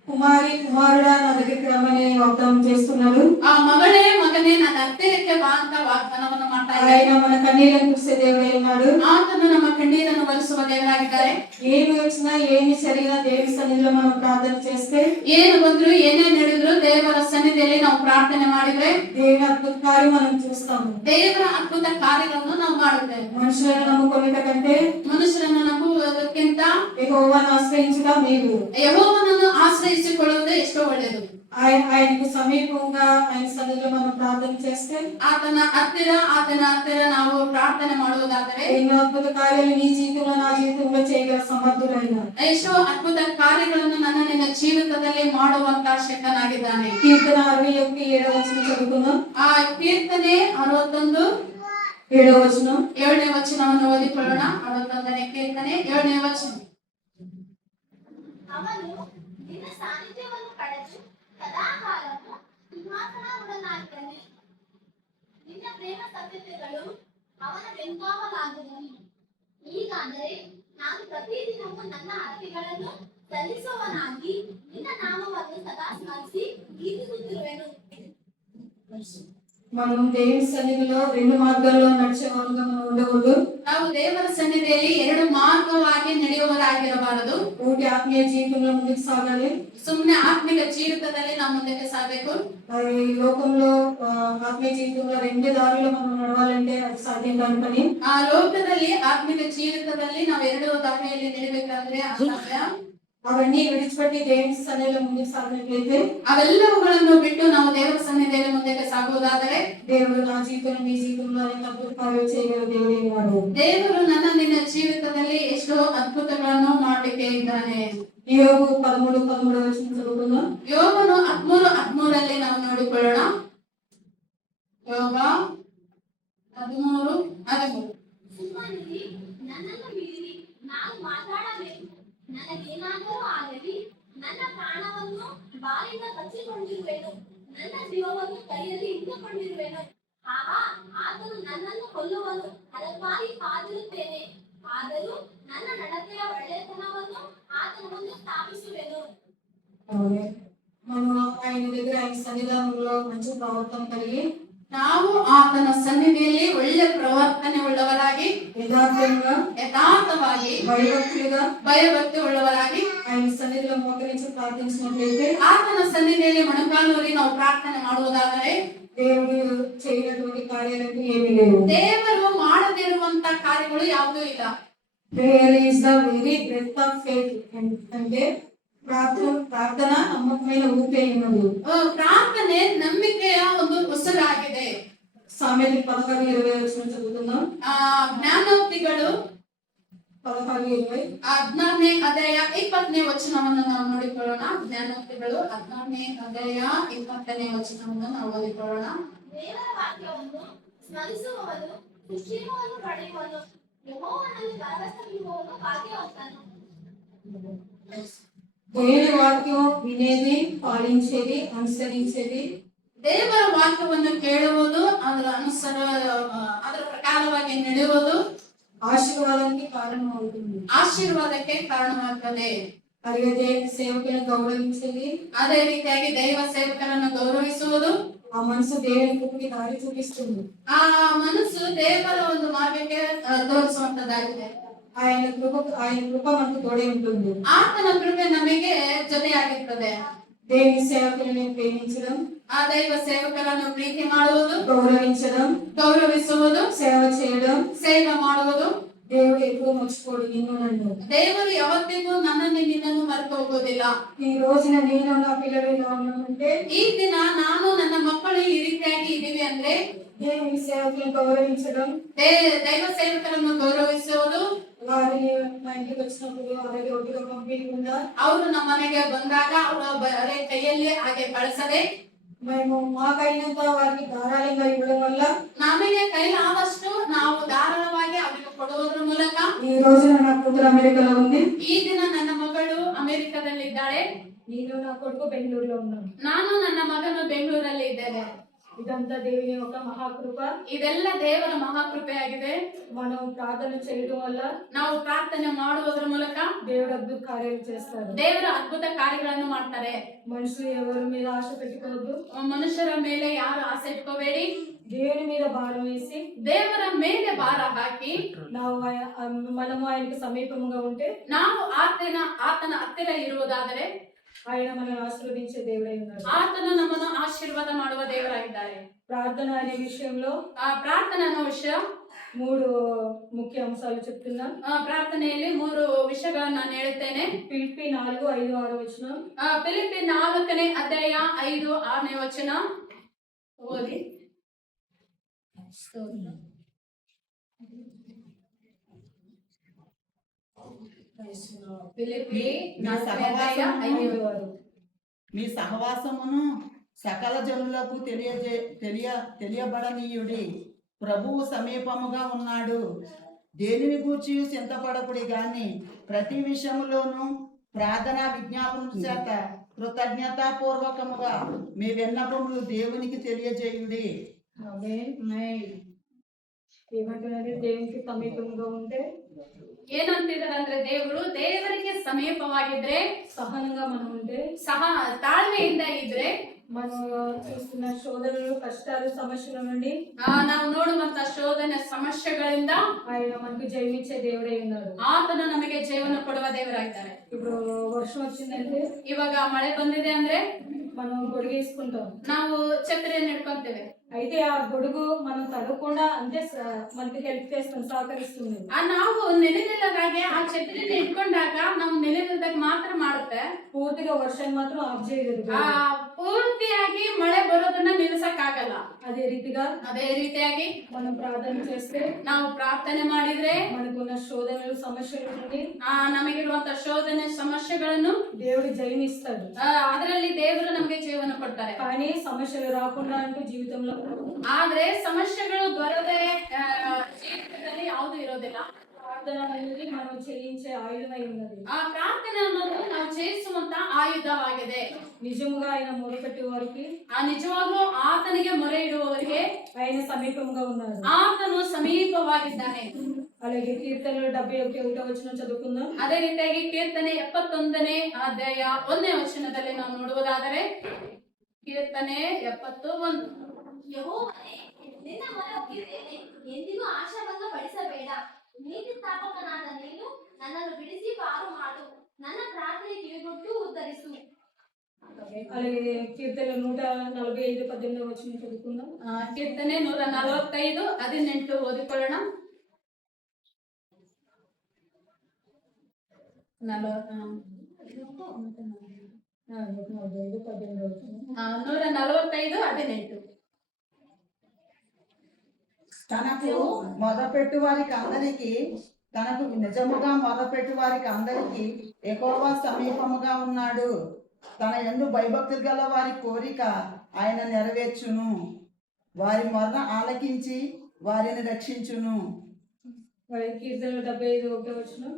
కుమారుడా నా దగ్గరికి రమ్మని వాగ్దానం చేస్తున్నారు. ಆ ಮಗಳೇ ಮಗನೇ ಮಗನೇ ನನ್ನ ಹತ್ತಿರಕ್ಕೆ ಬಾ ಅಂತ ವಾಗ್ದಾನವನ್ನು ಮಾಡ್ತಾ ಇದ್ದಾರೆ. ఆయన మన కన్నీళ్లను చూసే దేవుడై ఉన్నాడు. ಆತನು ನಮ್ಮ ಕಣ್ಣೀರನ್ನು ಒರೆಸುವ ದೇವರಾಗಿದ್ದಾರೆ. ఏమి వచ్చినా ఏమి జరిగినా దేవుని సన్నిధిలో మనం ప్రార్థన చేస్తే, ಏನು ಬಂದ್ರು ಏನೇ ನಡೆದ್ರು ದೇವರ ಸನ್ನಿಧಿಯಲ್ಲಿ ನಾವು ಪ್ರಾರ್ಥನೆ ಮಾಡಿದ್ರೆ దేవుని అద్భుత కార్యం మనం చూస్తాము. ದೇವರ ಅದ್ಭುತ ಕಾರ್ಯಗಳನ್ನು ನಾವು ಮಾಡುತ್ತೇವೆ. మనుషులను నమ్ముకునేట కంటే ಮನುಷ್ಯರನ್ನು ನಂಬುವುದಕ್ಕಿಂತ యెహోవాను ఆశ్రయించుట మేలు. ಯೆಹೋವನನ್ನು ಆಶ್ರಯಿಸಿಕೊಳ್ಳುವುದು ಎಷ್ಟೋ ಒಳ್ಳೆಯದು. ఆయనకు సమీపంగా ఆయన సన్నిధిలో మనం ప్రార్థన చేస్తే, ಆತನ ಹತ್ತಿರ ನಾವು ಪ್ರಾರ್ಥನೆ ಮಾಡುವುದಾದರೆ ఎన్నో అద్భుత కార్యాలు నీ జీవితంలో నా జీవితంలో చేయగల సమర్థుడైన ಎಷ್ಟೋ ಅದ್ಭುತ ಕಾರ್ಯಗಳನ್ನು ನನ್ನ ನಿನ್ನ ಜೀವಿತದಲ್ಲಿ ಮಾಡುವಂತ ಶಕ್ತನಾಗಿದ್ದಾನೆ. కీర్తన 61:7 చదువుకుందాం. ಆ ಕೀರ್ತನೆ 61 7 7ನೇ ವಚನವನ್ನು ಓದಿಕೊಳ್ಳೋಣ. 61ನೇ ಕೀರ್ತನೆ 7ನೇ ವಚನ. ಅವನು ನಿನ್ನ ಸಾನ್ನಿಧ್ಯವನ್ನು ಪಡೆದು ಸದಾಕಾಲವು ಸಿಂಹಾಸನವುಡನಾಗಿದ್ದಾನೆ. ನಿನ್ನ ಪ್ರೇಮ ಸತ್ಯತೆಗಳು ಅವನ ಬೆಂಗಾವಲಾಗುವನು. ಹೀಗಾದರೆ ನಾನು ಪ್ರತಿದಿನವೂ ನನ್ನ ಆಜ್ಞೆಗಳನ್ನು ಸಲ್ಲಿಸುವವನಾಗಿ ನಿನ್ನ ನಾಮವನ್ನು ಸದಾ ಸ್ಮರಿಸಿ ಗೀತಿಸುತ್ತಿರುವೆನು. మనం దేవుని సన్నిధిలో రెండు మార్గాల్లో నడిచే వారుగా మనం ఉండకూడదు. ನಾವು ದೇವರ ಸನ್ನಿಧಿಯಲ್ಲಿ ಎರಡು ಮಾರ್ಗವಾಗಿ ನಡೆಯುವವರಾಗಿರಬಾರದು. ఒకటి ఆత్మీయ జీవితంలో ముందుకు సాగాలి. ಸುಮ್ಮನೆ ಆತ್ಮಿಕ ಜೀವಿತದಲ್ಲಿ ನಾವು ಮುಂದಕ್ಕೆ ಸಾಗಬೇಕು. ఈ లోకంలో ఆత్మీయ జీవితంలో రెండు దారులు మనం నడవాలంటే అది సాధ్యం కాని పని. ಆ ಲೋಕದಲ್ಲಿ ಆತ್ಮಿಕ ಜೀವಿತದಲ್ಲಿ ನಾವು ಎರಡು ದಾರಿಯಲ್ಲಿ ನಡೆಯಬೇಕಾದ್ರೆ ಅಸಾಧ್ಯ. అవన్నీ విడిచిపెట్టి దేవుని సన్నిధిలో ముందుకు సాగినట్లయితే, ಅವೆಲ್ಲವುಗಳನ್ನು ಬಿಟ್ಟು ನಾವು ದೇವರ ಸನ್ನಿಧಿಯಲ್ಲಿ ಮುಂದಕ್ಕೆ ಸಾಗುವುದಾದರೆ దేవుడు నా జీవితంలో మీ జీవితంలో అనేక అద్భుత కార్యాలు చేయగల దేవుడే ఉన్నాడు. ದೇವರು ನನ್ನ ನಿನ್ನ ಜೀವಿತದಲ್ಲಿ ಎಷ್ಟೋ ಅದ್ಭುತಗಳನ್ನು ಮಾಡಲಿಕ್ಕೆ ಇದ್ದಾನೆ. యోబు 13:13 చదువుకుందాం. ಯೋಬನು 13:13 ನಾವು ನೋಡಿಕೊಳ್ಳೋಣ. ಯೋಬ 13:13. ಸುಮ್ಮನಿರಿ, ನನ್ನನ್ನು ಮೀರಿ ನಾನು ಮಾತಾಡಬೇಕು. ನನಗೇನಾದರೂ ಆಗಲಿ ನನ್ನ ಪ್ರಾಣವನ್ನು ಬಾಯಿಂದ ಕಚ್ಚಿಕೊಂಡಿರುವೆನು, ನನ್ನ ಜೀವವನ್ನು ಕೈಯಲ್ಲಿ ಇಟ್ಟುಕೊಂಡಿರುವೆನು. ಆಹಾ, ಆತನು ನನ್ನನ್ನು ಕೊಲ್ಲುವನು, ಹಲವಾರಿ ಕಾದಿರುತ್ತೇನೆ. ಆದರೂ ನನ್ನ ನಡತೆಯ ಒಳ್ಳೆಯತನವನ್ನು ಆತನ ಮುಂದೆ ಸ್ಥಾಪಿಸುವೆನು. మనం ఆయన దగ్గర ఆయన సన్నిధానంలో మంచి ప్రవర్తన కలిగి, ನಾವು ಆತನ ಸನ್ನಿಧಿಯಲ್ಲಿ ಒಳ್ಳೆ ಪ್ರವರ್ತನೆ ಉಳ್ಳವರಾಗಿ, ಯಥಾರ್ಥವಾಗಿ ಭಯಭಕ್ತಿ ಉಳ್ಳವರಾಗಿ ఆయన సన్నిధిలో మోకరించి ప్రార్థించినట్లయితే, ಆತನ ಸನ್ನಿಧಿಯಲ್ಲಿ ಮೊಣಕಾಲೂರಿ ನಾವು ಪ್ರಾರ್ಥನೆ ಮಾಡುವುದಾದರೆ దేవుడు చేయనటువంటి కార్యాలకు ఏమీ లేవు. ದೇವರು ಮಾಡದಿರುವಂತ ಕಾರ್ಯಗಳು ಯಾವುದೂ ಇಲ್ಲ. Prayer is the very breath of faith. అంటే ప్రార్థన నమ్మకమైన ఊపిరి ఉన్నది. ಪ್ರಾರ್ಥನೆ ನಂಬಿಕೆಯ ಒಂದು ಉಸಿರಾಗಿದೆ. సామెతలు 16:20 చదువుకుందాం. ಜ್ಞಾನೋಕ್ತಿಗಳು 16:20. 16ನೇ ಅಧ್ಯಾಯ 20ನೇ ವಚನವನ್ನು ನಾವು ನೋಡಿಕೊಳ್ಳೋಣ. ಜ್ಞಾನೋಕ್ತಿಗಳು 16ನೇ ಅಧ್ಯಾಯ 20ನೇ ವಚನವನ್ನು ನಾವು ಓದಿಕೊಳ್ಳೋಣ. ದೇವರ ವಾಕ್ಯವನ್ನು ಸ್ಮರಿಸುವವನು ಕ್ಷೇಮವನ್ನು ಪಡೆಯುವನು. ಯೆಹೋವನಲ್ಲಿ ಭರವಸವಿಡುವವನು ಭಾಗ್ಯವಂತನು. దేవుని వాక్యం వినేది, పాలించేది, అనుసరించేది, ದೇವರ ವಾಕ್ಯವನ್ನು ಕೇಳುವುದು, ಅದರ ಪ್ರಕಾರವಾಗಿ ನಡೆಯುವುದು ఆశీర్వాదానికి కారణం అవుతుంది. ಆಶೀರ್ವಾದಕ್ಕೆ ಕಾರಣವಾಗುತ್ತದೆ. అలాగే దేవుని సేవకులను గౌరవించేది, ಅದೇ ರೀತಿಯಾಗಿ ದೈವ ಸೇವಕರನ್ನು ಗೌರವಿಸುವುದು, ఆ మనసు దేవుని కృపకి దారి చూపిస్తుంది. ಆ ಮನಸ್ಸು ದೇವರ ಒಂದು ಮಾರ್ಗಕ್ಕೆ ತೋರಿಸುವಂತದ್ದಾಗಿದೆ. ఆయన కృప మనకు తోడే ఉంటుంది. ಆತನ ಕೃಪೆ ನಮಗೆ ಜೊತೆಯಾಗಿರ್ತದೆ. దేవుని సేవకులను ప్రేమించడం, ಆ ದೈವ ಸೇವಕರನ್ನು ಪ್ರೀತಿ ಮಾಡುವುದು, గౌరవించడం, ಗೌರವಿಸುವುದು, సేవ చేయడం, ಸೇವೆ ಮಾಡುವುದು. దేవుడు ఎప్పుడూ మర్చిపోడు నిన్ను నన్ను. ದೇವರು ಯಾವತ್ತಿಗೂ ನನ್ನನ್ನು ನಿನ್ನನ್ನು ಮರೆತು ಹೋಗುವುದಿಲ್ಲ. ఈ రోజున నేను నా పిల్లలు ఇలా ఉన్నామంటే, ಈ ದಿನ ನಾನು ನನ್ನ ಮಕ್ಕಳು ಈ ರೀತಿಯಾಗಿ ಇದ್ದೀವಿ ಅಂದ್ರೆ దేవుని సేవకులను గౌరవించడం, ದೈವ ಸೇವಕರನ್ನು ಗೌರವಿಸುವುದು, వారిని మా ఇంటికి వచ్చినప్పుడు అలాగే ఒట్టుగా పంపించకుండా, ಅವರು ನಮ್ಮ ಮನೆಗೆ ಬಂದಾಗ ಅವರ ಕೈಯಲ್ಲಿ ಹಾಗೆ ಬಳಸದೆ మేము మాకైనంత వారికి ధారాళంగా ఇవ్వడం వల్ల ನಮಗೆ ಕೈಲಾದಷ್ಟು ನಾವು ಧಾರಾಳವಾಗಿ ಅವರಿಗೆ ಕೊಡುವುದರ ಮೂಲಕ ఈ రోజున నా కూతురు అమెరికాలో ఉంది. ಈ ದಿನ ನನ್ನ ಮಗಳು ಅಮೆರಿಕದಲ್ಲಿ ಇದ್ದಾಳೆ. నేను నా కొడుకు బెంగళూరులో ఉన్నాను. ನಾನು ನನ್ನ ಮಗನು ಬೆಂಗಳೂರಲ್ಲಿ ಇದ್ದೇನೆ. ఇదంతా దేవుని యొక్క మహాకృప. ಇದೆಲ್ಲ ದೇವರ ಮಹಾಕೃಪೆ ಆಗಿದೆ. మనం ప్రార్థన చేయడం వల్ల ನಾವು ಪ್ರಾರ್ಥನೆ ಮಾಡುವುದರ ಮೂಲಕ దేవుడు అద్భుత కార్యాలు చేస్తారు. ದೇವರ ಅದ್ಭುತ ಕಾರ್ಯಗಳನ್ನು ಮಾಡ್ತಾರೆ. మనుషులు ఎవరి మీద ఆశ పెట్టుకోవద్దు. ಮನುಷ್ಯರ ಮೇಲೆ ಯಾರು ಆಸೆ ಇಟ್ಕೋಬೇಡಿ. దేవుని మీద భారం వేసి ದೇವರ ಮೇಲೆ ಭಾರ ಹಾಕಿ మనము ఆయనకు సమీపంగా ఉంటే ನಾವು ಆತನ ಹತ್ತಿರ ಇರುವುದಾದರೆ ఆయన మనల్ని ఆశీర్వదించే దేవుడై ఉన్నాడు. ಆತನು ನಮ್ಮನ್ನು ಆಶೀರ್ವಾದ ಮಾಡುವ ದೇವರಾಗಿದ್ದಾರೆ. ప్రార్థన అనే విషయంలో ಆ ಪ್ರಾರ್ಥನೆ ಅನ್ನೋ ವಿಷಯ 3 ముఖ్య అంశాలు చెప్తున్నా. ಪ್ರಾರ್ಥನೆಯಲ್ಲಿ 3 ವಿಷಯಗಳನ್ನ ನಾನು ಹೇಳುತ್ತೇನೆ. ఫిలిప్పీ 4:5-6 వచనం. ಫಿಲಿಪ್ಪಿ 4ನೇ ಅಧ್ಯಾಯ 5-6ನೇ ವಚನ ಓದಿ. ఫిలిప్పి 4ನೇ అధ్యాయ 5-6. మీ సహవాసమును సకల జనులకు తెలియబడనీయుడి. ప్రభువు సమీపముగా ఉన్నాడు. దేనిని గూర్చి చింతపడకుడి గాని ప్రతి విషయములోనూ ప్రార్థన విజ్ఞాపన చేత కృతజ్ఞతాపూర్వకముగా మీ విన్నపములు దేవునికి తెలియజేయుడి. ఏమంటున్నారు? దేవునికి సమీపంగా ఉంటే ಏನಂತಿದ್ದಾರೆ ಅಂದ್ರೆ ದೇವರಿಗೆ ಸಮೀಪವಾಗಿದ್ರೆ, సహనంగా మనం ఉంటే, ತಾಳ್ಮೆಯಿಂದ ಇದ್ರೆ, మనం చూస్తున్న శోధనలు, కష్టాలు, సమస్యల నుండి ನಾವು ನೋಡುವಂತ ಶೋಧನೆ ಸಮಸ್ಯೆಗಳಿಂದ ఆయన మనకు జయమిచ్చే దేవుడై ఉన్నాడు. ಆತನು ನಮಗೆ ಜೀವನ ಕೊಡುವ ದೇವರಾಗಿದ್ದಾರೆ. ఇప్పుడు వర్షం వచ్చిందంటే, ಇವಾಗ ಮಳೆ ಬಂದಿದೆ ಅಂದ್ರೆ మనం గొడుగేసుకుంటాం, ನಾವು ಛತ್ರಿಯನ್ನು ಹಿಡ್ಕೊಂತೇವೆ. అయితే ఆ గొడుగు మనం తడకుండా అంటే మనకి హెల్ప్ చేస్తుంది, సహకరిస్తుంది. ನಾವು ನೆನೆದಿಲ್ಲದಾಗೆ ಆ ಛತ್ರಿಯನ್ನು ಇಟ್ಕೊಂಡಾಗ ನಾವು ನೆನೆದಿಲ್ದಾಗ ಮಾತ್ರ ಮಾಡುತ್ತೆ. పూర్తిగా వర్షాన్ని మాత్రం ఆఫ్ చేయలేదు. ಪೂರ್ತಿಯಾಗಿ ಮಳೆ ಬರೋದನ್ನ ನಿಲ್ಲಿಸಕ್ಕಾಗಲ್ಲ. అదే ರೀತಿಯಾಗಿ మనం ప్రార్థన చేస్తే, ನಾವು ಪ್ರಾರ್ಥನೆ ಮಾಡಿದ್ರೆ మనకున్న శోధనలు, సమస్యల నుండి ನಮಗಿರುವಂತ ಶೋಧನೆ ಸಮಸ್ಯೆಗಳನ್ನು దేవుడు జయమిస్తాడు. ಅದರಲ್ಲಿ ದೇವರು ನಮಗೆ ಜೀವನ ಕೊಡ್ತಾರೆ. కానీ సమస్యలు రాకుండా అంటూ జీవితంలో, ಆದ್ರೆ ಸಮಸ್ಯೆಗಳು ಬರದೆ ಜೀವಿತದಲ್ಲಿ ಯಾವುದು ಇರೋದಿಲ್ಲ. ప్రార్థన అనేది మనం చేయించే ఆయుధమై ఉన్నది. ಆ ಪ್ರಾರ್ಥನೆ ಅನ್ನೋದು ನಾವು ಜಯಿಸುವಂತ ಆಯುಧವಾಗಿದೆ. నిజముగా ఆయన మొరపెట్టే వారికి, ನಿಜವಾಗ್ಲೂ ಆತನಿಗೆ ಮೊರೆ ಇಡುವವರಿಗೆ ఆయన సమీపంగా ఉన్నాడు. ಆತನು ಸಮೀಪವಾಗಿದ್ದಾನೆ. అలాగే కీర్తనలు 71 వచనం చదువుకుందాం. ಅದೇ ರೀತಿಯಾಗಿ ಕೀರ್ತನೆ 71ನೇ ಅಧ್ಯಾಯ 1ನೇ ವಚನದಲ್ಲಿ ನಾವು ನೋಡುವುದಾದರೆ, ಕೀರ್ತನೆ 71. ಯೆಹೋವನೇ, ನಿನ್ನ ಮೊರೆಹೊಕ್ಕಿದ್ದೇನೆ, ಎಂದಿಗೂ ಆಶಾಭಂಗ ಪಡಿಸಬೇಡ. ನೀತಿ ಸ್ಥಾಪಕನಾದ ನೀನು ನನ್ನನ್ನು ಬಿಡಿಸಿ ಪಾರು ಮಾಡು. ನನ್ನ ಪ್ರಾರ್ಥನೆ ಕಿವಿಗೊಟ್ಟು ಉತ್ತರಿಸು. అలాగే కీర్తనలు 145:18 వచనం చదువుకుందాం. ಕೀರ್ತನೆ 145:18 ಓದಿಕೊಳ್ಳೋಣ. 145:18. తనకు మొదపెట్టు వారికి అందరికి తనకు నిజముగా మొదపెట్టు వారికి అందరికి యెహోవా సమీపముగా ఉన్నాడు. తన యందు భయభక్తులు గల వారి కోరిక ఆయన నెరవేర్చును. వారి మొర్ర ఆలకించి వారిని రక్షించును. కీర్తనలు 75:1 వచనం.